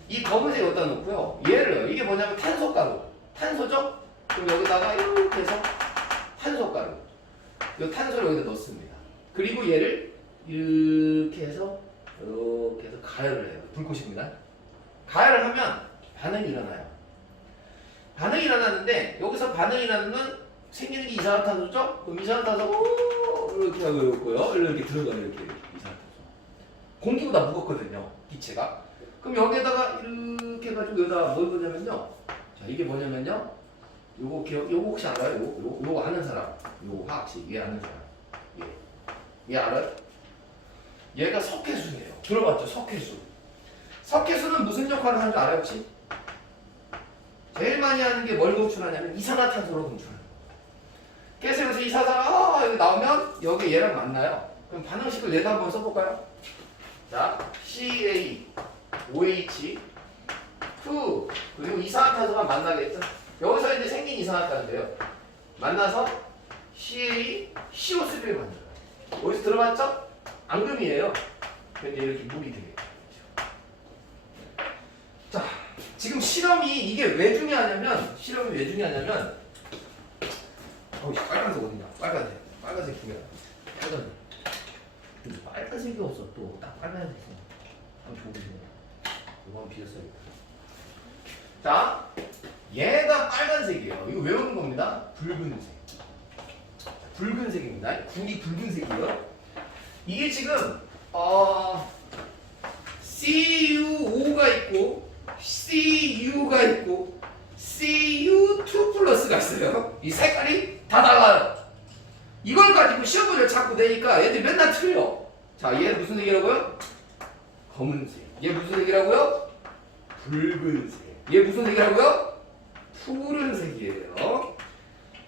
이 검은색 여기다 놓고요. 얘를 이게 뭐냐면 탄소가루. 탄소죠? 그럼 여기다가 이렇게 해서 탄소가루. 이 탄소를 여기다 넣습니다. 그리고 얘를 이렇게 해서 가열을 해요. 불꽃입니다. 가열을 하면 반응이 일어나요. 반응이 일어나는데 여기서 반응이 일어나면 생기는 게 이산화탄소죠? 그럼 이산화탄소가 이렇게 하고 있고요. 이렇게 들어가요. 이렇게 이산화탄소. 공기보다 무겁거든요. 기체가. 그럼 여기에다가 이렇게 해가지고 여기다가 뭘 보냐면요. 자, 이게 뭐냐면요. 요거 혹시 알아요? 요거 아는 사람. 요거 화학식. 얘 아는 사람. 얘 알아요? 얘가 석회수네요. 들어봤죠? 석회수. 석회수는 무슨 역할을 하는 줄 알아요, 혹시? 제일 많이 하는 게 뭘 검출하냐면 이산화탄소로 검출하는 거예요. 그래서 여기서 이산화가 여기 나오면 여기 얘랑 만나요. 그럼 반응식을 얘도 한번 써볼까요? 자, CA, OH, 2 그리고 이산화탄소가 만나겠죠? 여기서 이제 생긴 이산화탄소인데요. 만나서 CA, CO3를 만들어요. 어디서 들어봤죠? 앙금이에요. 근데 이렇게 물이 되게. 자, 지금 실험이 이게 왜 중요하냐면 빨간색 어디냐? 빨간색 중요해. 빨간색이 없어. 또 딱 빨간색이 있어. 한번 줘보세요. 이거 한번 비웠어야겠다. 자, 얘가 빨간색이에요. 이거 외우는 겁니다. 붉은색입니다. 굴이 붉은색이에요. 이게 지금 CuO가 있고 CU가 있고 CU2 플러스가 있어요. 이 색깔이 다 달라요. 이걸 가지고 시험문을 자꾸 내니까 얘들 맨날 틀려. 자, 얘 무슨 색이라고요? 검은색. 얘 무슨 색이라고요? 붉은색. 얘 무슨 색이라고요? 푸른색이에요.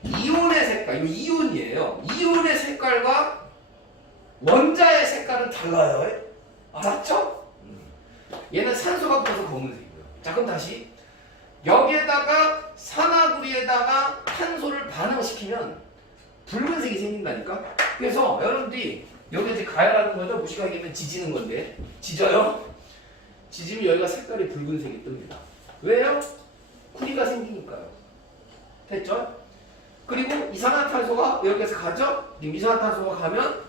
이온의 색깔, 이거 이온이에요. 이온의 색깔과 원자의 색깔은 달라요. 알았죠? 얘는 산소가 붙어서 검은색이고요. 자, 그럼 다시 여기에다가 산화구리에다가 탄소를 반응시키면 붉은색이 생긴다니까. 그래서 여러분들이 여기 이제 가열하는 거죠. 무식하게 지지는 건데 지져요. 지지면 여기가 색깔이 붉은색이 뜹니다. 왜요? 구리가 생기니까요. 됐죠? 그리고 이산화탄소가 여기에서 가죠? 이산화탄소가 가면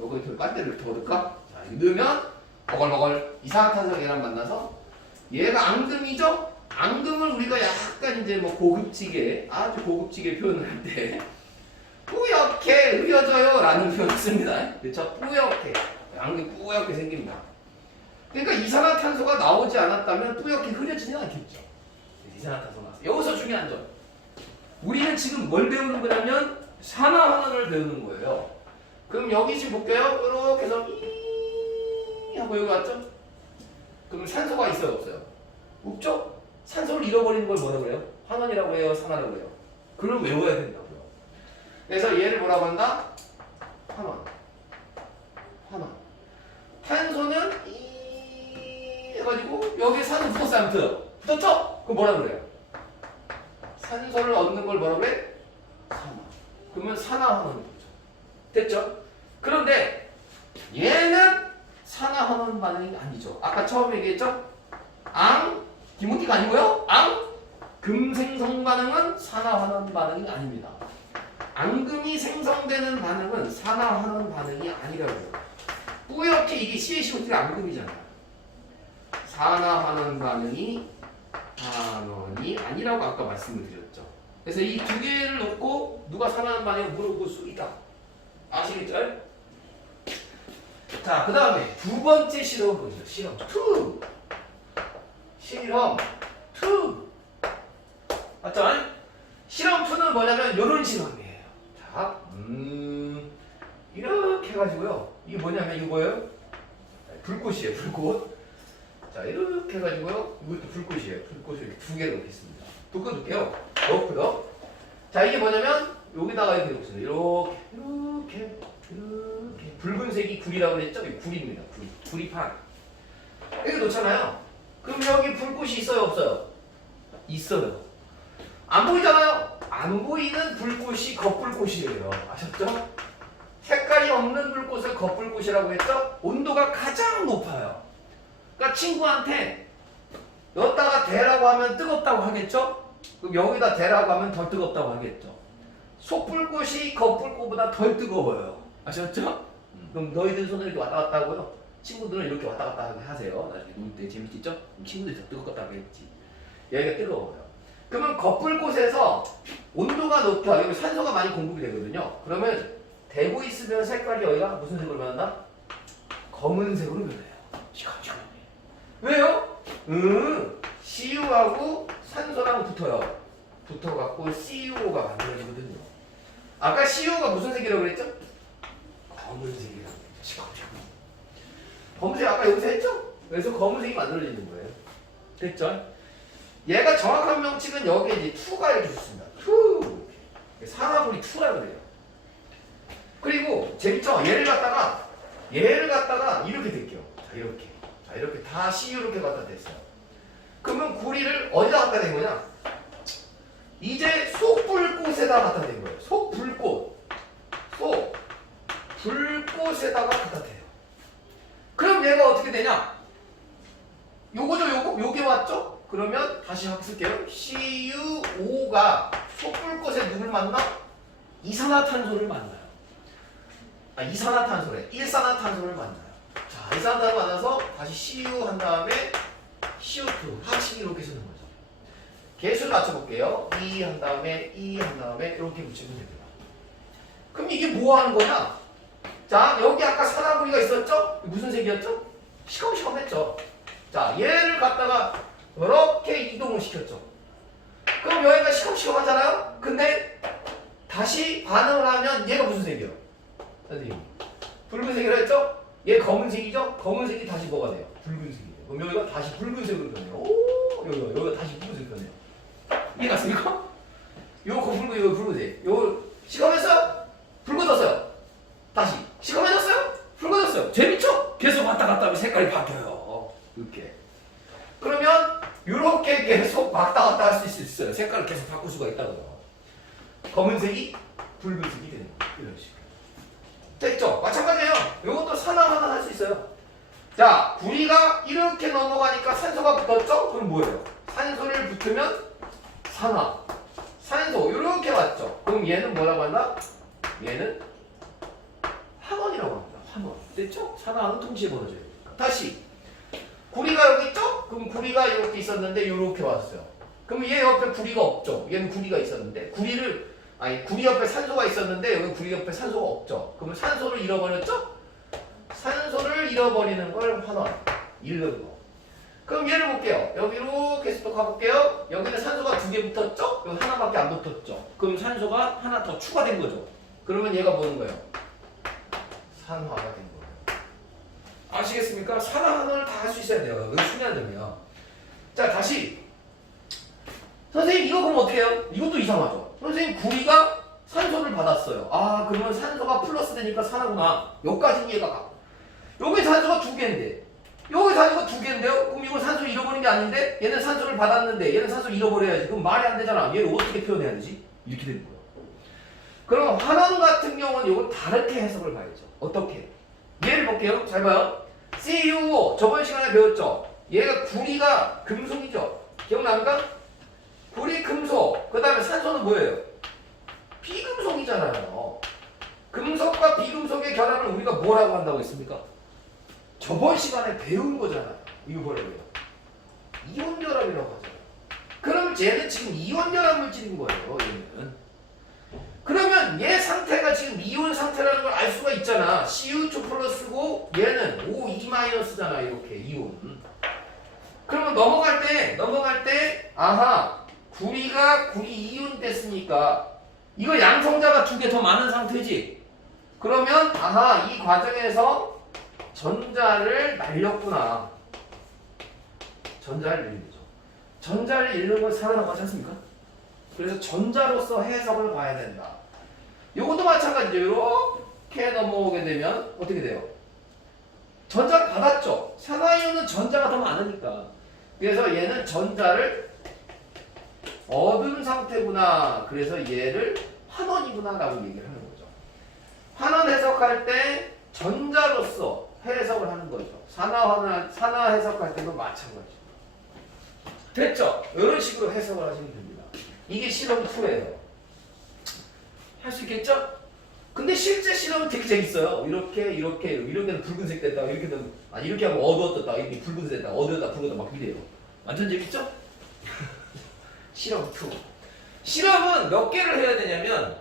여기 반대를 더 넣을까? 자, 이거 넣으면 버글버글 이산화탄소가 얘랑 만나서 얘가 앙금이죠? 앙금을 우리가 약간 이제 뭐 고급지게 아주 고급지게 표현을 할 때 뿌옇게 흐려져요 라는 표현을 씁니다. 그렇죠? 뿌옇게 앙금이 뿌옇게 생깁니다. 그러니까 이산화탄소가 나오지 않았다면 뿌옇게 흐려지진 않겠죠. 이산화탄소 나왔어요. 여기서 중요한 점. 우리는 지금 뭘 배우는 거냐면 산화환원을 배우는 거예요. 그럼 여기 지금 볼게요. 이렇게 해서 이 하고 여기 왔죠? 그럼 산소가 있어요, 없어요? 없죠? 산소를 잃어버리는 걸 뭐라고 해요? 환원이라고 해요, 산화라고 해요. 그걸 외워야 된다고요. 그래서 얘를 뭐라고 한다? 환원. 환원. 탄소는 이 해가지고 여기에 산소 붙었어요, 아무튼. 붙었죠? 그럼 뭐라 그래요? 산소를 얻는 걸 뭐라 그래? 산화. 그러면 산화환원이 되죠. 됐죠? 그런데 얘는 산화환원 반응이 아니죠. 아까 처음에 얘기했죠? 디모티가 아니고요. 금생성 반응은 산화환원 반응이 아닙니다. 앙금이 생성되는 반응은 산화환원 반응이 아니라고요. 뿌옇게 이게 CH4가 앙금이잖아요. 산화환원 반응이 환원이 아니라고 아까 말씀을 드렸죠. 그래서 이 두 개를 놓고 누가 산화환원 반응을 물어볼 수 있다. 아시겠죠? 자, 그 다음에 두 번째 실험을 보죠. 실험 2. 실험 2. 맞죠? 실험 2는 뭐냐면 이런 실험이에요. 자, 이렇게 해가지고요. 이게 뭐냐면 이거예요. 불꽃이에요. 불꽃. 자, 이렇게 해가지고요. 이것도 불꽃이에요. 불꽃을 이렇게 두 개로 넣겠습니다. 불꽃 넣을게요. 넣고요. 자, 이게 뭐냐면 여기다가 이렇게 넣겠습니다. 이렇게 붉은색이 굴이라고 그랬죠? 이게 굴입니다. 굴이판. 여기 놓잖아요. 그럼 여기 불꽃이 있어요, 없어요? 있어요. 안 보이잖아요. 안 보이는 불꽃이 겉불꽃이에요. 아셨죠? 색깔이 없는 불꽃을 겉불꽃이라고 했죠? 온도가 가장 높아요. 그러니까 친구한테 여기다가 대라고 하면 뜨겁다고 하겠죠? 그럼 여기다 대라고 하면 더 뜨겁다고 하겠죠? 속불꽃이 겉불꽃보다 덜 뜨거워요. 아셨죠? 그럼 너희들 손을 이렇게 왔다 갔다 하고요. 친구들은 이렇게 왔다 갔다 하세요. 나중에 놀 때 재밌겠죠? 친구들이 더 뜨겁다 하겠지. 여기가 뜨거워요. 그러면 겉불꽃에서 온도가 높아. 여기 산소가 많이 공급이 되거든요. 그러면 대고 있으면 색깔이 여기가 무슨 색으로 변한다? 검은색으로 변해요. 시커시커. 왜요? CU하고 산소랑 붙어요. 붙어갖고 CU가 만들어지거든요. 아까 CU가 무슨 색이라고 그랬죠? 검은색이라고 했죠. 시커시커. 검은색 아까 여기서 했죠? 그래서 검은색이 만들어지는 거예요. 됐죠? 얘가 정확한 명칭은 여기에 이제 2가 이렇게 좋습니다. 2. 산화불이 2라고 그래요. 그리고 재밌죠? 얘를 갖다가 이렇게 될게요. 자, 이렇게 다 CU렇게 갖다 댔어요. 그러면 구리를 어디다 갖다 댄 거냐? 이제 속불꽃에다 갖다 댄 거예요. 불꽃에다가 갖다 대요. 그럼 얘가 어떻게 되냐? 요거죠, 요게 왔죠? 그러면 다시 쓸게요. CuO가 속불꽃에 누굴 만나? 이산화탄소를 만나요. 이산화탄소래. 일산화탄소를 만나요. 자, 이산화탄소 만나서 다시 CU 한 다음에 CO2 합식이 이렇게 쓰는 거죠. 개수를 맞춰볼게요. E 한 다음에 E 한 다음에 이렇게 붙이면 됩니다. 그럼 이게 뭐 하는 거냐? 자, 여기 아까 산화구리가 있었죠? 무슨 색이었죠? 시커시커했죠. 자, 얘를 갖다가 이렇게 이동을 시켰죠. 그럼 여기가 시커시커하잖아요? 근데 다시 반응을 하면 얘가 무슨 색이요? 선생님, 붉은색이라 했죠? 얘 검은색이죠? 검은색이 다시 뭐가 돼요? 붉은색이에요. 그럼 여기가 다시 붉은색으로 변해요. 오, 여기가 다시 붉은색 변해요. 이해갔습니까? 요거 붉은, 요거 붉은색. 요거 시커맸어요? 붉어졌어요. 다시 시커매졌어요? 붉어졌어요. 재밌죠? 계속 왔다 갔다 하면 색깔이 바뀌어요. 이렇게. 그러면 이렇게 계속 왔다 갔다 할 수 있어요. 색깔을 계속 바꿀 수가 있다고요. 검은색이 붉은색이 되는 거예요. 이런 식으로. 됐죠? 마찬가지예요. 이것도 산화환원 할 수 있어요. 자, 구리가 이렇게 넘어가니까 산소가 붙었죠? 그럼 뭐예요? 산소를 붙으면 산화. 산소 이렇게 왔죠? 그럼 그럼 얘는 뭐라고 한다? 얘는 환원이라고 합니다. 환원. 됐죠? 산화환은 동시에 벌어져요. 다시 구리가 여기 있죠? 그럼 구리가 이렇게 있었는데 이렇게 왔어요. 그럼 얘 옆에 구리가 없죠? 얘는 구리가 있었는데 구리 옆에 산소가 있었는데 여기 구리 옆에 산소가 없죠? 그러면 산소를 잃어버렸죠? 산소를 잃어버리는 걸 환원. 잃는 거. 그럼 얘를 볼게요. 여기 이렇게 해서 또 가볼게요. 여기는 산소가 2개 붙었죠? 여기 하나밖에 안 붙었죠? 그럼 산소가 하나 더 추가된 거죠? 그러면 얘가 뭐는 거예요? 산화가 된 거예요. 아시겠습니까? 산화를 다 할 수 있어야 돼요. 여기 순위하려면. 자, 다시. 선생님, 이거 그럼 어떻게 해요? 이것도 이상하죠? 선생님, 구리가 산소를 받았어요. 아, 그러면 산소가 플러스 되니까 산화구나. 여기까지는 이해가 가. 여기 산소가 2개인데. 여기 산소가 2개인데요? 그럼 이걸 산소 잃어버린 게 아닌데? 얘는 산소를 받았는데 얘는 산소 잃어버려야지. 그럼 말이 안 되잖아. 얘를 어떻게 표현해야 되지? 이렇게 되는 거예요. 그럼 환원 같은 경우는 이걸 다르게 해석을 봐야죠. 어떻게? 예를 볼게요. 잘 봐요. CuO 저번 시간에 배웠죠? 얘가 구리가 금속이죠? 기억납니까? 구리 금속. 그 다음에 산소는 뭐예요? 비금속이잖아요. 금속과 비금속의 결합을 우리가 뭐라고 한다고 했습니까? 저번 시간에 배운 거잖아요. 이거 뭐라고 해요? 이온 결합이라고 하잖아요. 그럼 얘는 지금 이온 결합 물질인 거예요. 얘는. 그러면 얘 상태가 지금 이온 상태라는 걸 알 수가 있잖아. Cu2 플러스고 얘는 O2 마이너스잖아. 이렇게 이온. 그러면 넘어갈 때 아하 구리가 구리 이온 됐으니까 이거 양성자가 2개 더 많은 상태지. 그러면 아하 이 과정에서 전자를 날렸구나. 전자를 잃는 거죠. 전자를 잃는 걸 산화라고 하지 않습니까? 그래서 전자로서 해석을 봐야 된다. 요것도 마찬가지죠. 이렇게 넘어오게 되면 어떻게 돼요? 전자를 받았죠. 산화이온은 전자가 더 많으니까. 그래서 얘는 전자를 얻은 상태구나. 그래서 얘를 환원이구나 라고 얘기를 하는 거죠. 환원 해석할 때 전자로서 해석을 하는 거죠. 산화 해석할 때도 마찬가지죠. 됐죠? 이런 식으로 해석을 하시면 됩니다. 이게 실험 2예요. 할 수 있겠죠? 근데 실제 실험은 되게 재밌어요. 이렇게는 붉은색 됐다. 이렇게는 이렇게 하면 어두웠다. 이렇게 붉은색 됐다. 어두웠다. 붉었다. 막 이래요. 완전 재밌죠? 실험 2. 실험은 몇 개를 해야 되냐면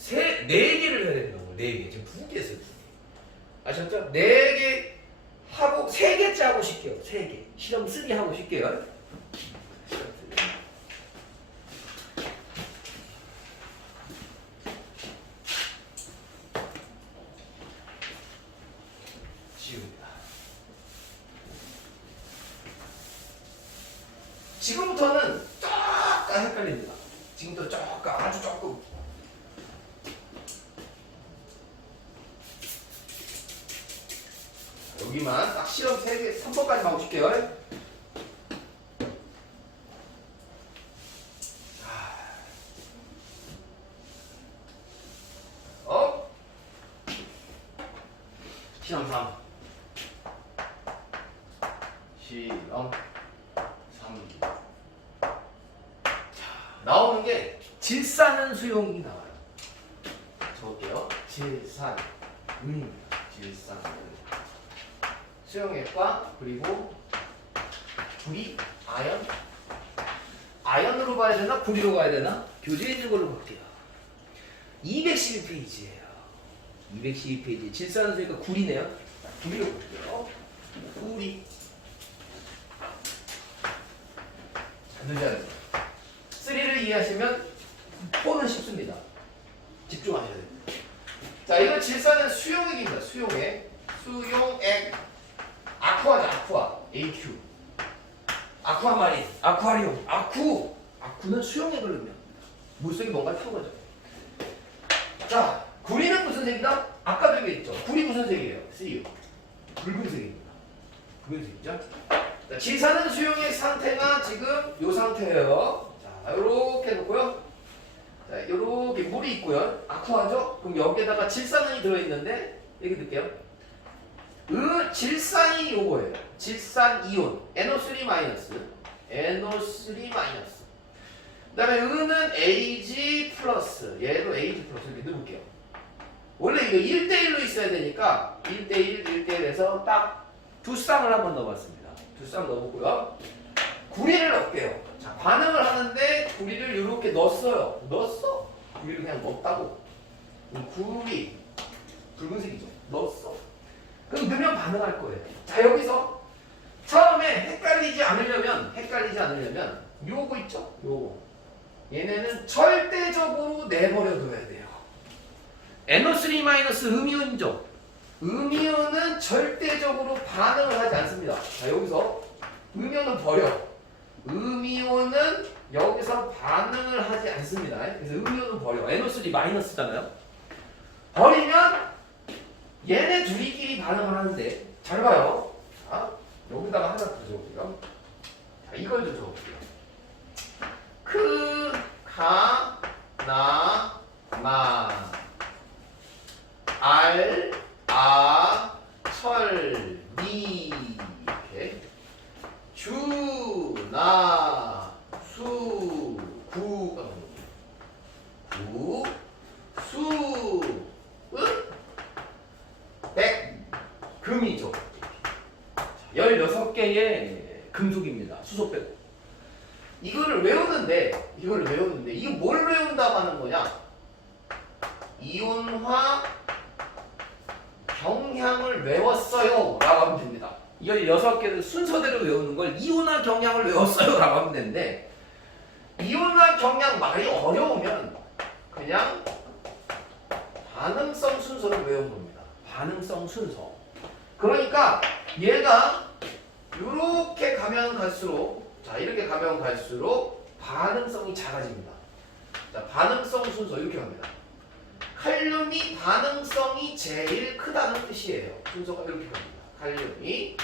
4개를 해야 된다고. 4개. 지금 2개 했어요. 2개. 아셨죠? 4개 하고 3개째 하고 싶게요. 3개. 실험 3 하고 싶게요. 지금부터는 조금 헷갈립니다. 지금부터 조금 아주 조금. 여기만 딱 실험 3개, 3번까지 하고 싶게요. 실험 3. 실험 3. 나오는 게 질산은 수용이 나와요. 적을게요. 질산. 질산. 수용액과 그리고 구리, 아연. 아연으로 봐야 되나? 구리로 가야 되나? 교재에 있는 걸로 볼게요. 212페이지예요. 212페이지. 질산은 수용액과 구리네요. 구리로 볼게요. 구리. 늦어야 돼요. 3를 이해하시면 4는 쉽습니다. 집중하셔야 됩니다. 자, 이건 질산은 수용액입니다. 수용액. 수용액. 아쿠아죠, 아쿠아. AQ. 아쿠아마린. 아쿠아리움. 아쿠는 수용액을 의미합니다. 물속에 뭔가를 탄 거죠. 자, 구리는 무슨 색이다? 아까도 얘기했죠. 구리 무슨 색이에요? CU. 붉은색입니다. 붉은색이죠? 자, 질산은 수용액 상태가 지금 이 상태예요. 자, 요렇게 놓고요. 자, 요렇게 물이 있고요. 아쿠아죠? 그럼 여기에다가 질산이 들어있는데, 얘기 드릴게요. 질산이 요거예요. 질산 이온. NO3-. NO3-. 그 다음에 은은 AG 플러스, 얘도 AG 플러스 이렇게 넣어볼게요. 원래 이거 1대1로 있어야 되니까 1대1, 1대1에서 딱 두 쌍을 한번 넣어봤습니다. 두 쌍 넣어보고요. 구리를 넣을게요. 자, 반응을 하는데 구리를 이렇게 넣었어요. 넣었어? 구리를 그냥 넣었다고. 구리, 붉은색이죠. 넣었어. 그럼 넣으면 반응할 거예요. 자, 여기서 처음에 헷갈리지 않으려면 요거 있죠? 요거. 얘네는 절대적으로 내버려둬야 돼요. NO3- 음이온이죠. 음이온은 절대적으로 반응을 하지 않습니다. 자, 여기서 음이온은 버려. 음이온은 여기서 반응을 하지 않습니다. 그래서 음이온은 버려. NO3-잖아요. 버리면 얘네 둘이끼리 반응을 하는데 잘 봐요. 자, 여기다가 하나 더 적어볼게요. 자, 이걸 좀 적어볼게요. 크, 가, 나, 마, 알, 아, 철, 미 이렇게 주, 나, 수, 구, 수, 은, 백, 금이죠. 16개의 금속입니다. 수소 빼고. 이거를 외우는데 이거 뭘 외운다고 하는 거냐? 이온화 경향을 외웠어요 라고 하면 됩니다. 16개를 순서대로 외우는 걸 이온화 경향을 외웠어요 라고 하면 되는데, 이온화 경향 말이 어려우면 그냥 반응성 순서를 외운 겁니다. 반응성 순서. 그러니까 얘가 이렇게 가면 갈수록, 자, 이렇게 가면 갈수록 반응성이 작아집니다. 자, 반응성 순서 이렇게 갑니다. 칼륨이 반응성이 제일 크다는 뜻이에요. 순서가 이렇게 갑니다. 칼륨이.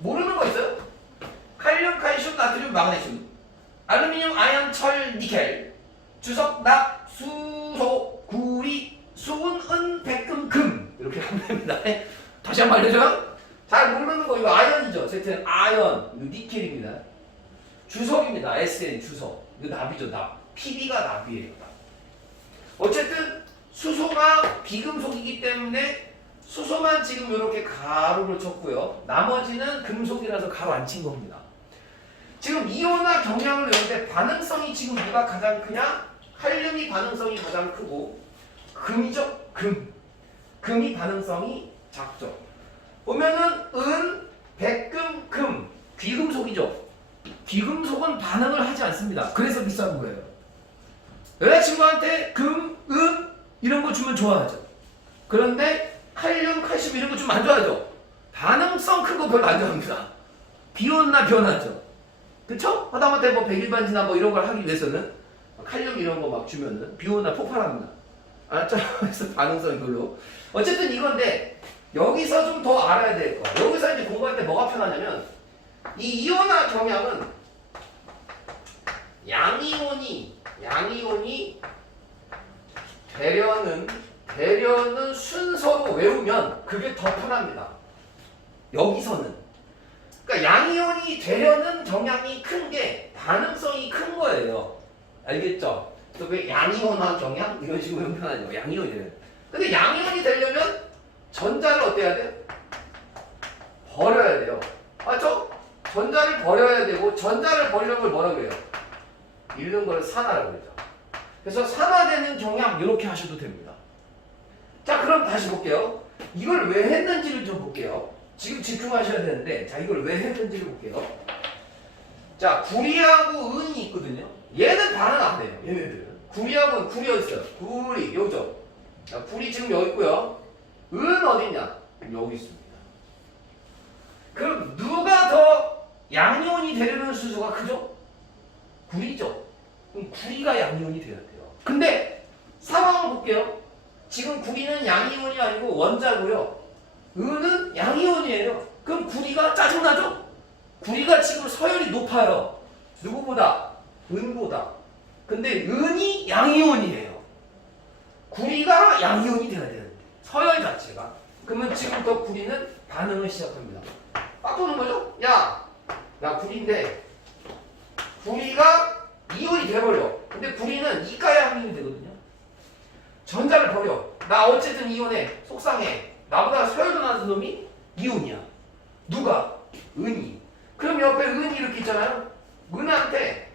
모르는 거 있어요? 칼륨, 칼슘, 나트륨, 마그네슘, 알루미늄, 아연, 철, 니켈, 주석, 납, 수소, 구리, 수은, 은, 백금, 금 이렇게 가면 됩니다. 다시 한번 알려줘요? 잘 모르는 거 이거 아연이죠. Z는 아연, 이거 니켈입니다. 주석입니다. SN 주석. 이거 납이죠. 납. PB가 납이에요. 납. 어쨌든 수소가 비금속이기 때문에 수소만 지금 이렇게 가로를 쳤고요. 나머지는 금속이라서 가로 안 친 겁니다. 지금 이온화 경향을 외우는데 반응성이 지금 누가 가장 크냐? 칼륨이 반응성이 가장 크고 금이죠. 금이 반응성이 작죠. 보면은 은, 백금, 금 귀금속이죠. 귀금속은 반응을 하지 않습니다. 그래서 비싼 거예요. 여자친구한테 금, 은 이런 거 주면 좋아하죠. 그런데 칼륨, 칼슘 이런 거 주면 안 좋아하죠. 반응성 큰 거 별로 안 좋아합니다. 비온나 변하죠. 그쵸? 하다못해 뭐 백일반지나 뭐 이런 걸 하기 위해서는 칼륨 이런 거 막 주면은 비온나 폭발합니다. 알았죠? 그래서 반응성이 별로. 어쨌든 이건데 여기서 좀 더 알아야 될 거야. 여기서 이제 공부할 때 뭐가 편하냐면 이 이온화 경향은 양이온이 대려는 순서로 외우면 그게 더 편합니다. 여기서는. 그러니까 양이온이 대려는 경향이 큰 게 반응성이 큰 거예요. 알겠죠? 그래서 왜 양이온화 경향? 이런 식으로 하면 편하죠. 양이온이 되면. 근데 양이온이 되려면 전자를 어떻게 해야 돼요? 버려야 돼요. 맞죠? 전자를 버려야 되고, 전자를 버리는 걸 뭐라고 해요? 잃는 걸 산화라고 그러죠. 그래서 산화되는 경향 이렇게 하셔도 됩니다. 자, 그럼 다시 볼게요. 이걸 왜 했는지를 좀 볼게요. 지금 집중하셔야 되는데, 자, 이걸 왜 했는지를 볼게요. 자, 구리하고 은이 있거든요. 얘는 반응 안 돼요. 얘네들은. 구리하고 은, 구리 어디 있어요? 구리, 여기죠. 자, 구리 지금 여기 있고요. 은 어디냐? 여기 있습니다. 그럼 누가 더 양이온이 되려는 순서가 크죠? 구리죠. 그럼 구리가 양이온이 돼야 돼요. 근데 상황을 볼게요. 지금 구리는 양이온이 아니고 원자고요. 은은 양이온이에요. 그럼 구리가 짜증나죠? 구리가 지금 서열이 높아요. 누구보다? 은보다. 근데 은이 양이온이에요. 구리가 양이온이 돼야 되는데 서열 자체가. 그러면 지금부터 구리는 반응을 시작합니다. 빡 도는 거죠? 야 구리인데 구리가 이온이 돼버려. 근데 구리는 이가야 항이온이 되거든요. 전자를 버려. 나 어쨌든 이온해. 속상해. 나보다 서열도 낮은 놈이 이온이야. 누가? 은이. 그럼 옆에 은이 이렇게 있잖아요. 은한테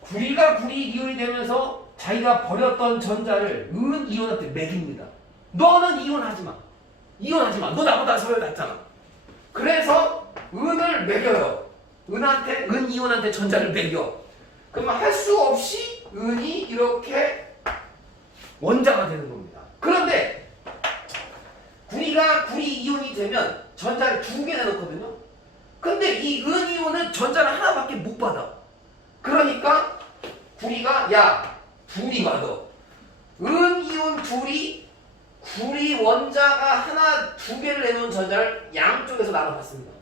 구리가 구리 이온이 되면서 자기가 버렸던 전자를 은 이온한테 매깁니다. 너는 이온하지 마. 이온하지 마. 너 나보다 서열 낮잖아. 그래서 은을 매겨요. 은한테 은 이온한테 전자를 매겨. 그러면 할 수 없이 은이 이렇게 원자가 되는 겁니다. 그런데 구리가 구리 이온이 되면 전자를 2개 내놓거든요. 근데 이 은 이온은 전자를 하나밖에 못 받아. 그러니까 구리가 야 둘이 받아. 은 이온 둘이 구리 원자가 하나 2개를 내놓은 전자를 양쪽에서 나눠봤습니다.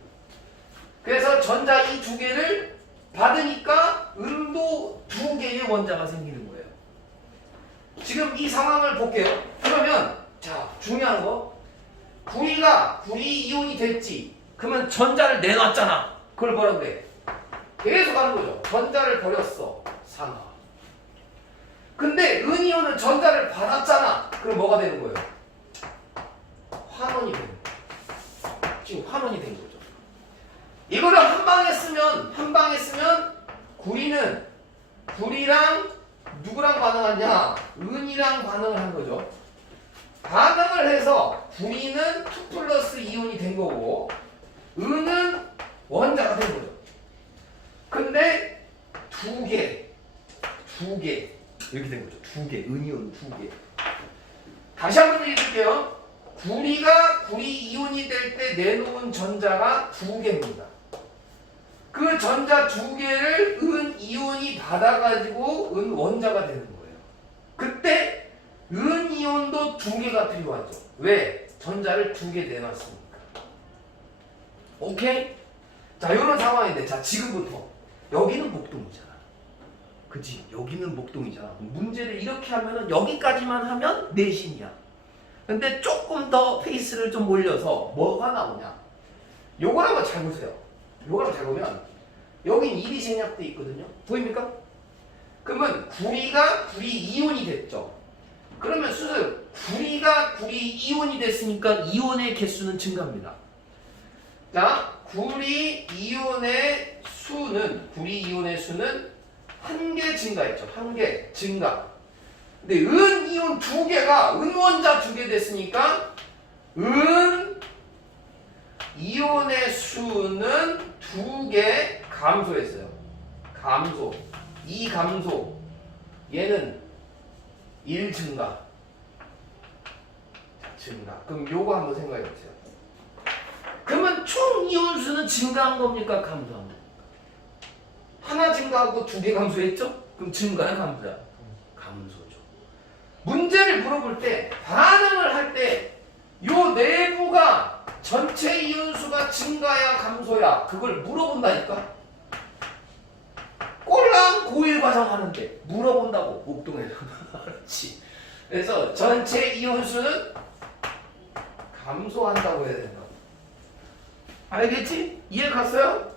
그래서 전자 이 2개를 받으니까 은도 2개의 원자가 생기는 거예요. 지금 이 상황을 볼게요. 그러면 자 중요한 거 구리가 구리 이온이 됐지. 그러면 전자를 내놨잖아. 그걸 뭐라 그래? 계속 하는 거죠. 전자를 버렸어. 산화. 근데 은 이온은 전자를 받았잖아. 그럼 뭐가 되는 거예요? 환원이 되는 거예요. 지금 환원이 된 거죠. 이거를 한 방에 쓰면 구리는 구리랑 누구랑 반응하냐? 은이랑 반응을 한 거죠. 반응을 해서 구리는 2 플러스 이온이 된 거고 은은 원자가 된 거죠. 근데 2개 이렇게 된 거죠. 2개 은이온 2개. 다시 한번 얘기해 줄게요. 구리가 구리 이온이 될 때 내놓은 전자가 2개입니다. 그 전자 2개를 은 이온이 받아가지고 은 원자가 되는 거예요. 그때 은 이온도 2개가 필요하죠. 왜? 전자를 2개 내놨으니까. 오케이? 자, 이런 상황인데, 자, 지금부터 여기는 목동이잖아. 그치? 여기는 목동이잖아. 문제를 이렇게 하면은 여기까지만 하면 내신이야. 근데 조금 더 페이스를 좀 올려서 뭐가 나오냐? 요걸 한번 잘 보세요. 요걸 한번 잘 보면 여긴 일이 생략돼 있거든요. 보입니까? 그러면 구리가 구리 이온이 됐죠. 그러면 수술 구리가 구리 이온이 됐으니까 이온의 개수는 증가합니다. 자, 구리 이온의 수는 1개 증가했죠. 1개 증가. 근데 은 이온 2개가 은 원자 2개 됐으니까 은 이온의 수는 2개 감소했어요. 감소. 이 감소. 얘는 1 증가. 증가. 그럼 요거 한번 생각해 보세요. 그러면 총 이온 수는 증가한 겁니까? 감소한 겁니까? 하나 증가하고 2개 감소했죠? 그럼 증가야 감소야? 감소죠. 문제를 물어볼 때 반응을 할 때 요 내부가 전체 이온수가 증가야 감소야 그걸 물어본다니까. 꼴랑 고일 과정 하는데 물어본다고 목동에서. 그렇지. 그래서 전체 이온수는 감소한다고 해야 된다. 알겠지? 이해 갔어요?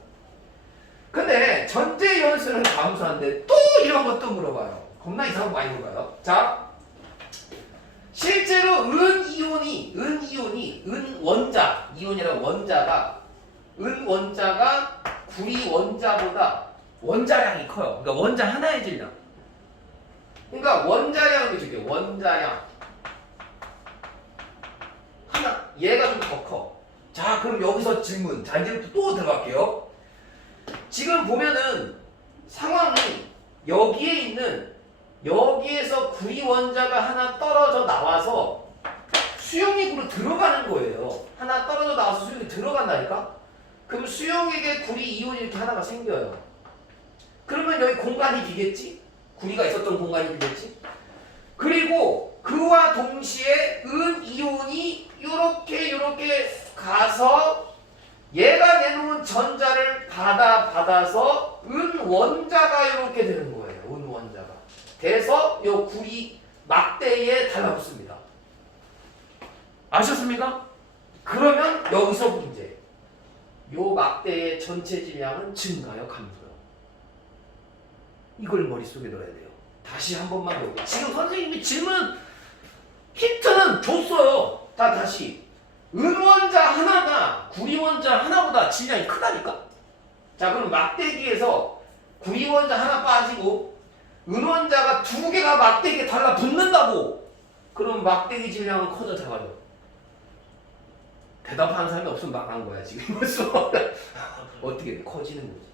근데 전체 이온수는 감소한데 또 이런 것도 물어봐요. 겁나 이상한 거 많이 물어봐요. 자, 실제로 은 이온이 은 원자 이온이라는 원자가 은 원자가 구리 원자보다 원자량이 커요. 그러니까 원자 하나의 질량. 그러니까 원자량을 줄게. 원자량 하나. 얘가 좀 더 커. 자, 그럼 여기서 질문. 자, 이제부터 또 들어갈게요. 지금 보면은 상황이 여기에 있는 여기에서 구리 원자가 하나 떨어져 나와서 수용액으로 들어가는 거예요. 하나 떨어져 나와서 수용액이 들어간다니까? 그럼 수용액에 구리 이온이 이렇게 하나가 생겨요. 그러면 여기 공간이 비겠지? 구리가 있었던 공간이 비겠지? 그리고 그와 동시에 은 이온이 요렇게 가서 얘가 내놓은 전자를 받아서 은 원자가 이렇게 되는 거예요. 은 원자가. 돼서 요 구리 막대에 달라붙습니다. 아셨습니까? 그러면 여기서 문제. 요 막대의 전체 질량은 증가요, 감소요? 이걸 머릿속에 넣어야 돼요. 다시 한 번만 더. 지금 선생님이 질문 힌트는 줬어요. 자, 다시. 은원자 하나가 구리원자 하나보다 질량이 크다니까? 자, 그럼 막대기에서 구리원자 하나 빠지고 은원자가 두 개가 막대기에 달라붙는다고. 그럼 막대기 질량은 커져 작아져? 대답하는 사람이 없으면 망한 거야 지금. 어떻게 돼? 커지는 거지.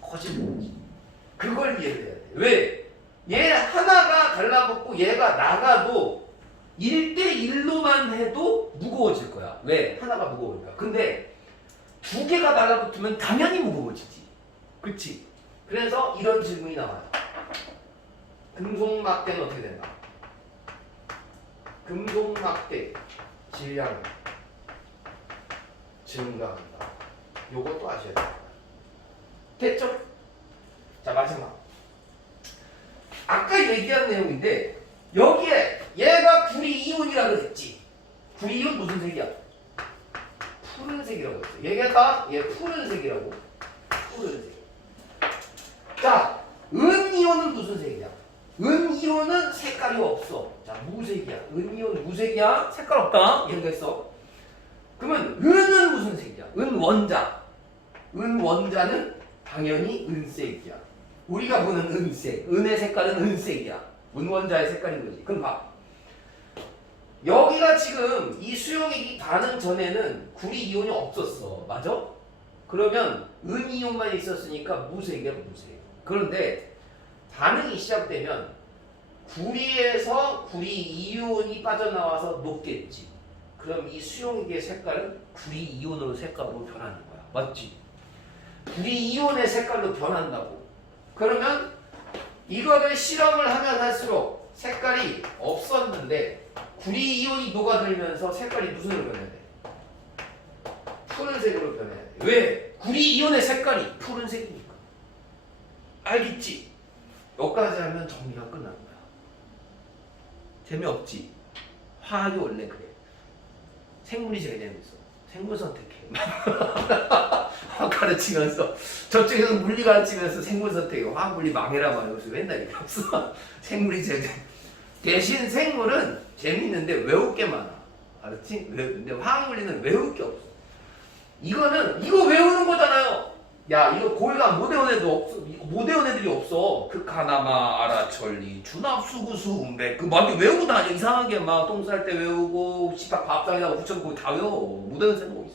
커지는 거지. 그걸 이해해야 돼. 왜? 얘 하나가 달라붙고 얘가 나가도 1대1로만 해도 무거워질 거야. 왜? 하나가 무거우니까. 근데 두 개가 달라붙으면 당연히 무거워지지. 그치? 그래서 이런 질문이 나와요. 금속막대는 어떻게 된다? 금속막대 질량이 증가한다. 요것도 아셔야 돼요. 됐죠? 자, 마지막. 아까 얘기한 내용인데 여기에 얘가 구리 이온이라고 그랬지. 구리 이온 무슨 색이야? 푸른색이라고 했어. 얘가 얘 푸른색이라고. 푸른색. 자, 은 이온은 무슨 색이야? 은 이온은 색깔이 없어. 자, 무색이야. 은 이온 무색이야. 색깔 없다. 이해했어? 그러면 은은 무슨 색이야? 은 원자. 은 원자는 당연히 은색이야. 우리가 보는 은색. 은의 색깔은 은색이야. 은 원자의 색깔인 거지. 그럼 봐. 여기가 지금 이 수용액이 반응 전에는 구리 이온이 없었어. 맞아? 그러면 은 이온만 있었으니까 무색이야, 무색. 그런데 반응이 시작되면 구리에서 구리 이온이 빠져나와서 녹겠지. 그럼 이 수용액의 색깔은 구리 이온으로 색깔로 변하는 거야. 맞지? 구리 이온의 색깔로 변한다고. 그러면 이거를 실험을 하면 할수록 색깔이 없었는데 구리 이온이 녹아들면서 색깔이 무슨 색으로 변해야 돼? 푸른색으로 변해야 돼. 왜? 구리 이온의 색깔이 푸른색이니까. 알겠지? 여기까지 하면 정리가 끝난 거야. 재미없지? 화학이 원래 그래. 생물이 제일 재밌어. 생물 선택해. 화학 가르치면서 저쪽에서 물리 가르치면서 생물 선택해. 화학 물리 망해라 말이면서 맨날 이렇게 없어. 생물이 제일 대신 생물은 재밌는데 외울 게 많아. 알았지? 근데 화학 물리는 외울 게 없어. 이거는 이거 외우는 거잖아요. 야, 이거 고일감 못 외운 애도 없어. 못 외운 애들이 없어. 극하나마 아라천리 준합수구수 운백 그 막 외우고 다녀. 이상하게 막 똥 쌀 때 외우고 시박 밥상에다가 붙여놓고 다 외워. 못 외운 사람 있어.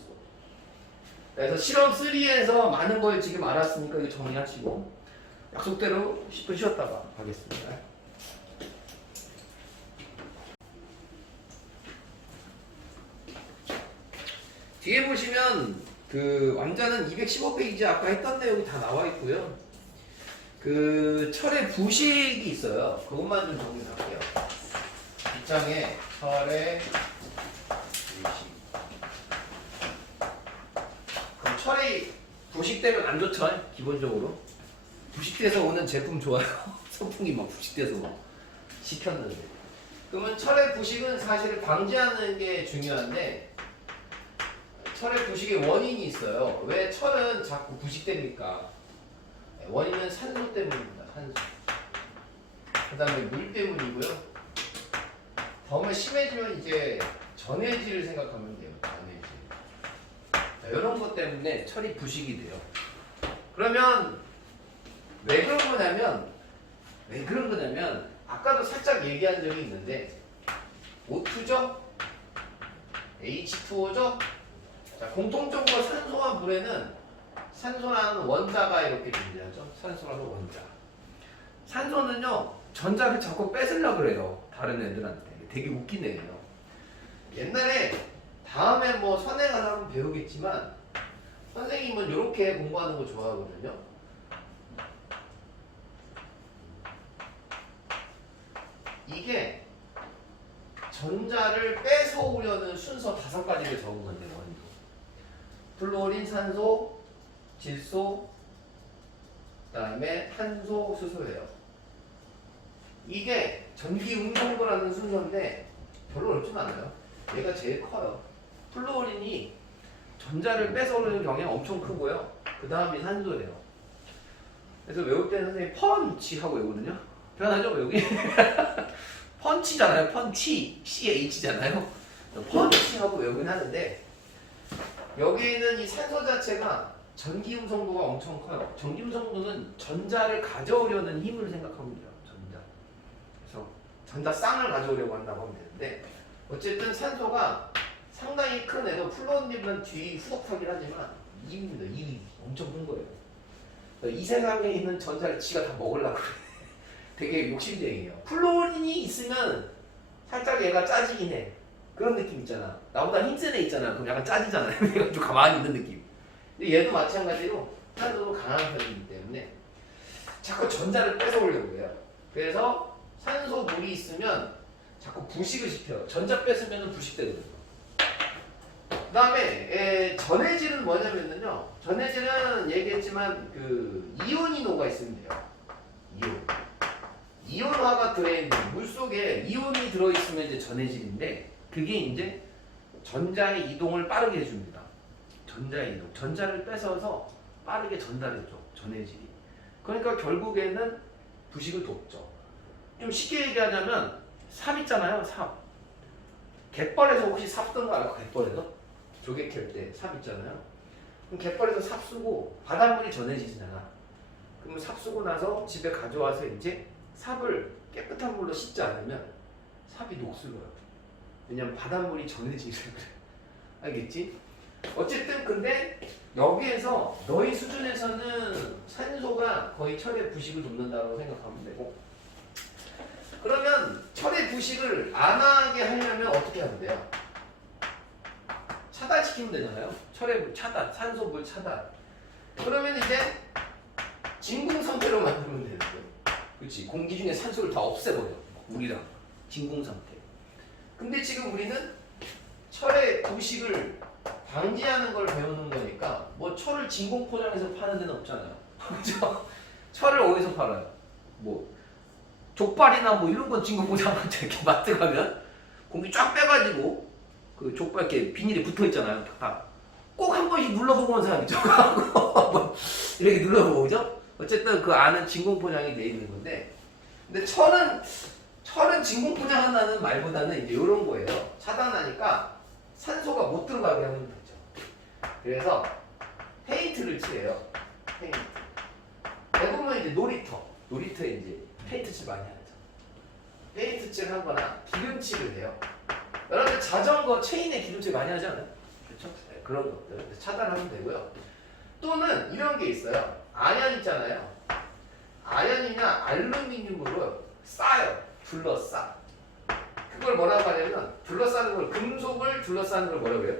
그래서 실험 3에서 많은 걸 지금 알았으니까 이거 정리하시고 약속대로 10분 쉬었다가 가겠습니다. 뒤에 보시면 그 왕자는 215페이지 아까 했던 내용이 다 나와 있고요. 그 철의 부식이 있어요. 그것만 좀 정리할게요. 뒷장에 철의 부식. 그럼 철이 부식되면 안 좋죠? 기본적으로. 부식돼서 오는 제품 좋아요. 선풍기 막 부식돼서 막 시켰는데. 그러면 철의 부식은 사실 방지하는 게 중요한데 철의 부식의 원인이 있어요. 왜 철은 자꾸 부식됩니까? 원인은 산소 때문입니다. 산소. 그 다음에 물 때문이고요. 더면 심해지면 이제 전해질을 생각하면 돼요. 전해질. 자, 이런 것 때문에 철이 부식이 돼요. 그러면 왜 그런 거냐면 아까도 살짝 얘기한 적이 있는데 O2죠? H2O죠? 자, 공통적으로 산소와 물에는 산소라는 원자가 이렇게 존재하죠. 산소라는 원자. 산소는요, 전자를 자꾸 뺏으려고 그래요. 다른 애들한테. 되게 웃긴 애예요. 옛날에 다음에 뭐 선행 가서 한번 배우겠지만 선생님은 이렇게 공부하는 거 좋아하거든요. 이게 전자를 뺏어오려는 순서 5가지를 적으면 돼요. 플루오린, 산소, 질소, 그 다음에 탄소, 수소예요. 이게 전기 운송도라는 순서인데 별로 어렵진 않아요. 얘가 제일 커요. 플루오린이 전자를 뺏어오는 경향이 엄청 크고요. 그 다음이 산소예요. 그래서 외울 때는 선생님 펀치 하고 외우거든요. 편하죠 외우기? 펀치잖아요. 펀치 CH잖아요. 펀치 하고 외우긴 하는데 여기는 이 산소 자체가 전기 음성도가 엄청 커요. 전기 음성도는 전자를 가져오려는 힘을 생각하면 돼요. 전자. 그래서 전자 쌍을 가져오려고 한다고 하면 되는데 어쨌든 산소가 상당히 큰 애도 플루토늄은 뒤 후덕하긴 하지만 2위입니다. 2위. 엄청 큰 거예요. 이 세상에 있는 전자를 지가 다 먹으려고 그래. 되게 욕심쟁이에요. 플루토늄이 있으면 살짝 얘가 짜지긴 해. 그런 느낌 있잖아. 나보다 힘센 애 있잖아. 그럼 약간 짜지잖아요. 얘가 좀 가만히 있는 느낌. 근데 얘도 마찬가지로 산소도 강한 편이기 때문에 자꾸 전자를 뺏어오려고 해요. 그래서 산소 물이 있으면 자꾸 부식을 시켜요. 전자 뺏으면 부식되거든요. 그 다음에 전해질은 뭐냐면요. 전해질은 얘기했지만 그 이온이 녹아 있으면 돼요. 이온. 이온화가 들어있는 물 속에 이온이 들어있으면 이제 전해질인데 그게 이제 전자의 이동을 빠르게 해줍니다. 전자의 이동. 전자를 뺏어서 빠르게 전달해줘. 전해질이. 그러니까 결국에는 부식을 돕죠. 좀 쉽게 얘기하자면 삽 있잖아요. 삽. 갯벌에서 혹시 삽 쓰는 거 알아요? 갯벌에서? 조개 캘 때 삽 있잖아요. 그럼 갯벌에서 삽 쓰고 바닷물이 전해지잖아. 그러면 삽 쓰고 나서 집에 가져와서 이제 삽을 깨끗한 물로 씻지 않으면 삽이 녹슬어요. 왜냐면 바닷물이 전해지니까 그래. 알겠지? 어쨌든 근데 여기에서 너희 수준에서는 산소가 거의 철의 부식을 돕는다고 생각하면 되고 그러면 철의 부식을 안 하게 하려면 어떻게 하면 돼요? 차단시키면 되잖아요. 철의 물 차단, 산소 물 차단. 그러면 이제 진공 상태로 만들면 되는 거예요. 그렇지. 공기 중에 산소를 다 없애버려. 물이랑 진공 상태. 근데 지금 우리는 철의 부식을 방지하는 걸 배우는 거니까 뭐 철을 진공 포장해서 파는 데는 없잖아요. 그죠? 철을 어디서 팔아요? 뭐 족발이나 뭐 이런 건 진공 포장한테 이렇게 마트 가면 공기 쫙 빼가지고 그 족발 이렇게 비닐에 붙어 있잖아요. 꼭 한 번씩 눌러보고 온 사람이죠. 이렇게 눌러보고 그죠? 어쨌든 그 안은 진공 포장이 돼 있는 건데, 근데 철은 진공 포장한다는 말보다는 이제 이런 거예요. 차단하니까 산소가 못 들어가게 하면 되죠. 그래서 페인트를 칠해요. 페인트. 대부분 이제 놀이터에 이제 페인트 칠 많이 하죠. 페인트 칠 하거나 기름칠을 해요. 여러분들 자전거 체인에 기름칠 많이 하지 않아요? 그렇죠? 네, 그런 것들 차단하면 되고요. 또는 이런 게 있어요. 아연 있잖아요. 아연이나 알루미늄으로 싸요. 둘러싸. 그걸 뭐라고 하냐면 둘러싸는 걸 금속을 둘러싸는 걸 뭐라고 해요?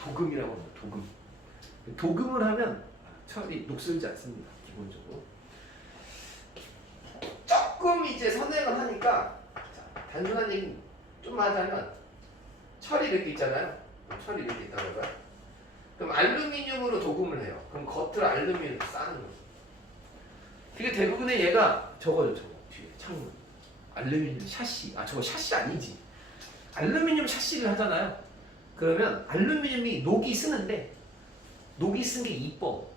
도금이라고 합니다. 도금. 도금을 하면 철이 녹슬지 않습니다. 기본적으로. 조금 이제 선행을 하니까 단순한 얘기 좀 하자면 철이 이렇게 있잖아요. 철이 이렇게 있다고 해봐요. 그럼 알루미늄으로 도금을 해요. 그럼 겉을 알루미늄으로 싸는 거죠. 그게 대부분의 얘가 저거죠. 저거 뒤에 창문. 알루미늄 샤시. 아 저거 샤시 아니지. 알루미늄 샤시를 하잖아요. 그러면 알루미늄이 녹이 쓰는데 녹이 쓴 게 이뻐.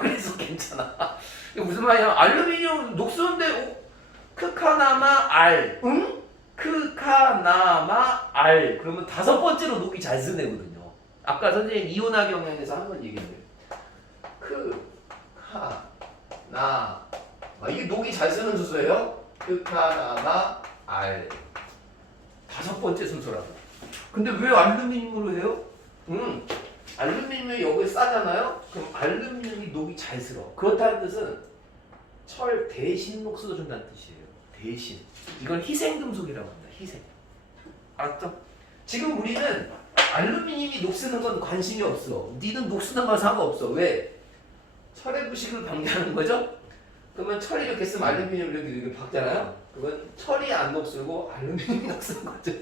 그래서 괜찮아. 이게 무슨 말이야? 알루미늄 녹 쓰는데 크카나마 알. 응? 크카나마 알. 그러면 5번째로 녹이 잘 쓰는 애거든요. 아까 선생님 이온화 경향에서 한 번 얘기했는데 크카나 이게 녹이 잘 쓰는 수소예요? 크카나마 알. 5번째 순서라고. 근데 왜 알루미늄으로 해요? 알루미늄이 여기에 싸잖아요? 그럼 알루미늄이 녹이 잘 쓸어. 그렇다는 뜻은 철 대신 녹 써준다는 뜻이에요. 대신. 이건 희생금속이라고 합니다. 희생. 알았죠? 지금 우리는 알루미늄이 녹 쓰는 건 관심이 없어. 니는 녹 쓰는 건 상관없어. 왜? 철의 부식을 방지하는 거죠? 그러면 철이 이렇게 쓰면 알루미늄 이렇게 박잖아요? 그건 철이 안 녹슬고 알루미늄이 녹슬는 거죠.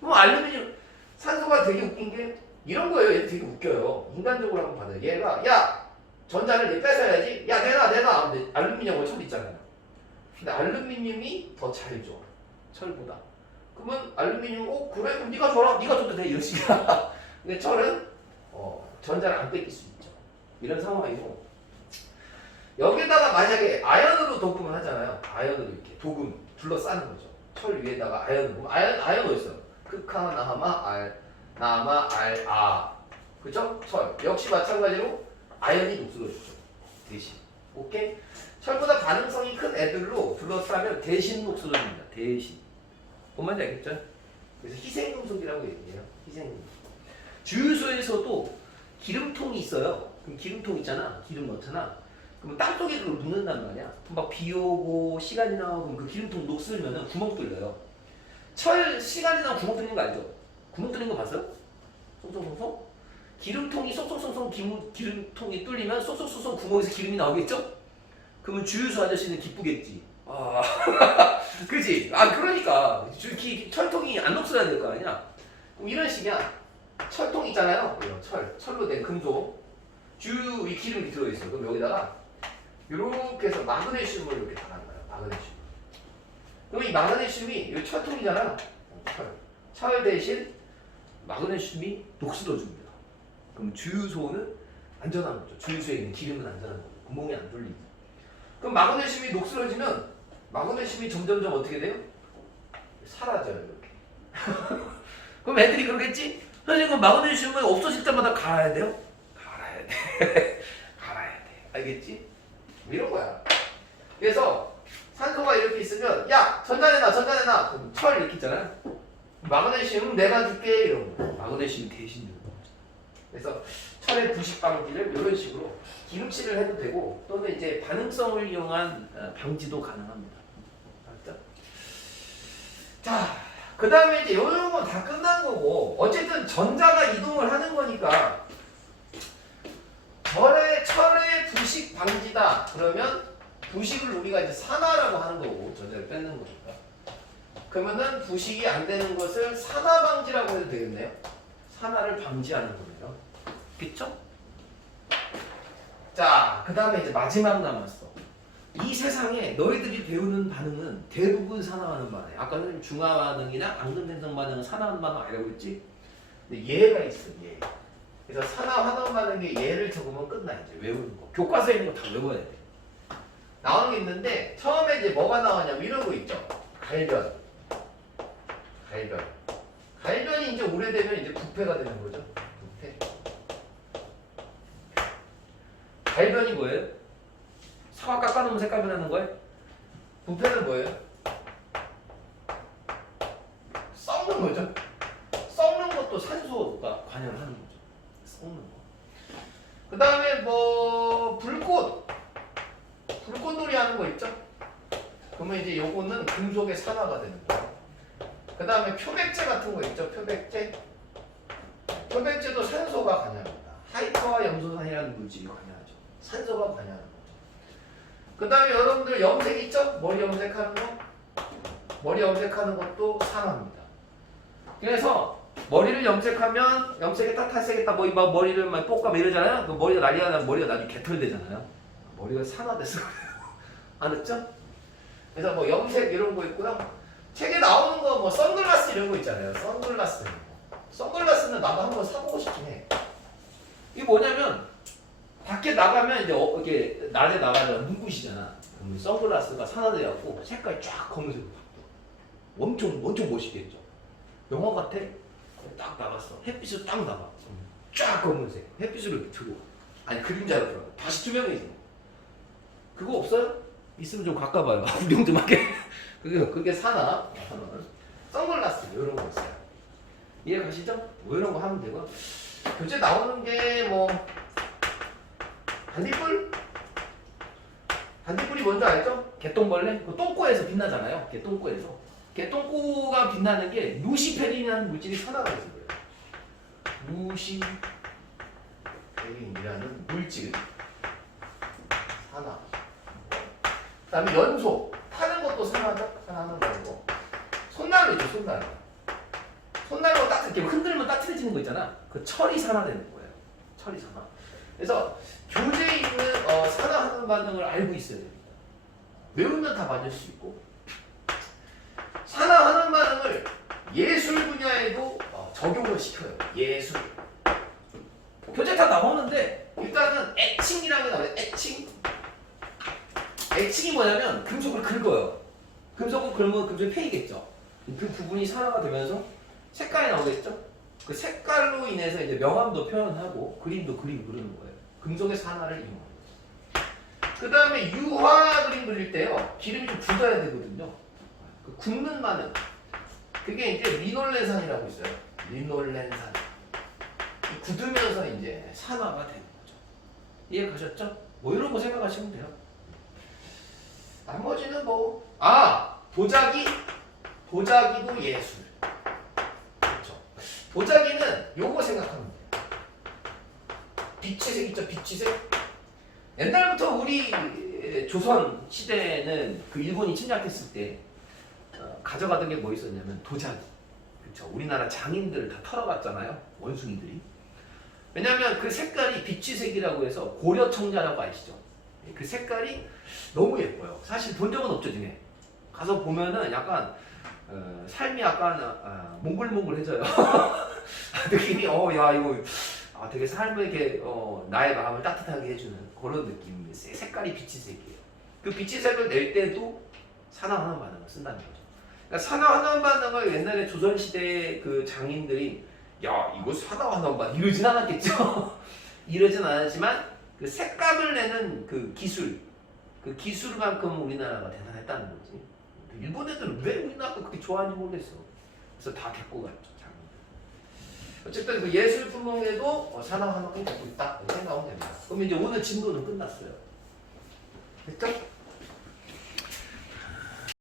뭐 알루미늄 산소가 되게 웃긴 게 이런 거예요. 얘 되게 웃겨요. 인간적으로 한번 받아요. 얘가 야 전자를 얘 뺏어야지. 야 내놔. 근데 알루미늄하고 철 있잖아요. 근데 알루미늄이 더 잘 줘. 철보다. 그러면 알루미늄 그래 그럼 네가 줘라. 네가 줘도 돼. 이런 식이야. 근데 철은 전자를 안 뺏길 수 있죠. 이런 상황이고 여기다가 만약에 아연으로 도금을 하잖아요. 아연으로 이렇게 도금 둘러싸는 거죠. 철 위에다가 아연으로. 아연 어디 있어요? 극하, 나마, 알, 나마, 알, 아. 그죠? 철. 역시 마찬가지로 아연이 녹슬어주죠. 대신. 오케이? 철보다 반응성이 큰 애들로 둘러싸면 대신 녹슬어줍니다. 대신. 뭔 말인지 알겠죠? 그래서 희생금속이라고 얘기해요. 희생금속. 주유소에서도 기름통이 있어요. 그럼 기름통 있잖아. 기름 넣잖아. 그럼 땅속에 그걸 묻는단 말이야. 막 비 오고 시간이 나고 그럼 그 기름통 녹슬면은 구멍 뚫려요. 철 시간이 나고 구멍 뚫린 거 알죠? 구멍 뚫린 거 봤어요? 송송송송? 기름통이 쏙쏙쏙쏙 기름통이 뚫리면 쏙쏙쏙쏙 구멍에서 기름이 나오겠죠? 그러면 주유소 아저씨는 기쁘겠지. 아, 그지? 아, 그러니까 철통이 안 녹슬어야 될 거 아니야? 그럼 이런 식이야. 철통 있잖아요. 철로 된 금속. 이 기름이 들어있어. 그럼 여기다가 이렇게 해서 마그네슘을 이렇게 달아는 거야. 마그네슘. 그럼 이 마그네슘이 이 철통이잖아. 철 대신 마그네슘이 녹슬어줍니다. 그럼 주유소는 안전한 거죠. 주유소에 있는 기름은 안전한 거죠. 구멍이 안 뚫리고. 그럼 마그네슘이 녹슬어지면 마그네슘이 점점점 어떻게 돼요? 사라져요. 이렇게. 그럼 애들이 그러겠지? 선생님 마그네슘은 없어질 때마다 갈아야 돼요? 갈아야 돼. 갈아야 돼. 알겠지? 이런 거야. 그래서 산소가 이렇게 있으면 야 전자내놔 그럼 철 이렇게 있잖아요. 마그네슘 내가 줄게 이런 거. 마그네슘이 대신 주는 거죠. 그래서 철의 부식 방지를 이런 식으로 기름칠을 해도 되고 또는 이제 반응성을 이용한 방지도 가능합니다. 알았죠? 자, 그 다음에 이제 이런 건 다 끝난 거고 어쨌든 전자가 이동을 하는 거니까 철의 부식 방지다. 그러면 부식을 우리가 이제 산화라고 하는 거고 전자를 뺏는 거니까. 그러면은 부식이 안 되는 것을 산화 방지라고 해도 되겠네요. 산화를 방지하는 거예요. 그쵸? 자, 그 다음에 이제 마지막 남았어. 이 세상에 너희들이 배우는 반응은 대부분 산화하는 반응. 아까는 중화 반응이나 앙금생성 반응은 산화하는 반응 아니라고 했지? 근데 얘가 있어, 얘. 그래서 산화하는 반응에 얘를 적으면 끝나, 이제 외우는 거. 교과서에 있는 거 다 외워야 돼. 나오는 게 있는데, 처음에 이제 뭐가 나왔냐면 이런 거 있죠? 갈변. 갈변이 이제 오래되면 이제 부패가 되는 거죠. 부패. 갈변이 뭐예요? 사과 깎아놓으면 색깔 변하는 거예요? 부패는 뭐예요? 썩는 거죠. 썩는 것도 산소가 관여를 하는 거죠. 썩는 거. 그 다음에 뭐 불꽃놀이 하는 거 있죠? 그러면 이제 요거는 금속의 산화가 되는 거예요. 그 다음에 표백제 같은 거 있죠? 표백제도 산소가 관여합니다. 하이퍼와 염소산이라는 물질이 관여하죠. 산소가 관여하는 거죠. 그 다음에 여러분들 염색 있죠? 머리 염색하는 거? 머리 염색하는 것도 산화입니다. 그래서 머리를 염색하면 염색에 딱 탈색했다 뭐 머리를 막 볶아 이러잖아요. 그 머리가 난리가 나면 머리가 나중에 개털되잖아요. 머리가 산화돼서 알았죠? 그래서 뭐 염색 이런 거 있고요. 책에 나오는 거 뭐 선글라스 이런 거 있잖아요. 선글라스는 나도 한번 사보고 싶긴 해. 이게 뭐냐면 밖에 나가면 이제 이렇게 낮에 나가면 눈부시잖아. 그러면 선글라스가 산화돼갖고 색깔이 쫙 검은색으로 바뀌어. 엄청 멋있겠죠. 영화 같아. 딱 나갔어. 햇빛으로 딱 나가. 쫙 검은색. 햇빛으로 이렇게 들어와. 아니 그림자로 들어가. 다시 투명해지. 그거 없어요? 있으면 좀 가까봐요. 구경 좀 하게. 그게 산화. 선글라스 이런 거 있어요. 이해 가시죠? 뭐 이런 거 하면 되고. 교재 나오는 게 뭐 반딧불이 뭔지 알죠? 개똥벌레? 그 똥꼬에서 빛나잖아요. 개똥꼬가 빛나는 게 루시페린이라는 물질이 산화가 있어요. 루시페린이라는 물질 산화. 그 다음에 연소 타는 것도 산화하는 거고. 손난로 있죠. 손난로 이렇게 흔들면 따뜻해지는 거 있잖아. 그 철이 산화되는 거예요. 철이 산화. 그래서 교재에 있는 산화하는 반응을 알고 있어야 됩니다. 외우면 다 맞을 수 있고 산화하는 반응을 예술 분야에도 적용을 시켜요. 예술. 교재 다 나오는데 일단은 애칭이라는 게 나와요. 애칭. 애칭이 뭐냐면 금속을 긁어요. 금속을 긁으면 금속이 패이겠죠. 그 부분이 산화가 되면서 색깔이 나오겠죠. 그 색깔로 인해서 이제 명암도 표현하고 그림도 그리고 그러는 거예요. 금속의 산화를 이용하는 거죠. 그 다음에 유화 그림 그릴 때요. 기름이 좀 굳어야 되거든요. 그 굽는 마늘. 그게 이제 리놀렌산이라고 있어요. 리놀렌산. 굳으면서 이제 산화가 되는 거죠. 이해 가셨죠? 뭐 이런 거 생각하시면 돼요. 나머지는 뭐 도자기도 예술. 그렇죠. 도자기는 요거 생각하면 돼요. 비치색 있죠, 비치색. 옛날부터 우리 조선 시대는 그 일본이 침략했을 때 가져가던 게 뭐 있었냐면 도자기. 그렇죠. 우리나라 장인들을 다 털어갔잖아요. 원숭이들이. 왜냐하면 그 색깔이 비치색이라고 해서 고려청자라고 아시죠? 그 색깔이 너무 예뻐요. 사실 본 적은 없죠, 중에. 가서 보면은 약간 삶이 약간 몽글몽글해져요. 느낌이 야 이거 되게 삶에게 나의 마음을 따뜻하게 해주는 그런 느낌이 색깔이 비치색이에요. 그 비치색을 낼 때도 산화환원 반응을 쓴다는 거죠. 그러니까 산화환원 반응을 옛날에 조선시대 그 장인들이 야 이거 산화환원 반응 이러진 않았겠죠. 이러진 않았지만 그 색감을 내는 그 기술만큼 우리나라가 대단했다는 거지. 일본 애들은 왜 우리나라가 그렇게 좋아하는지 모르겠어. 그래서 다 데리고 갔죠, 장인들. 어쨌든 그 예술 품목에도 산화환원이 되고 있다. 이렇게 생각하면 됩니다. 그럼 이제 오늘 진도는 끝났어요. 됐죠?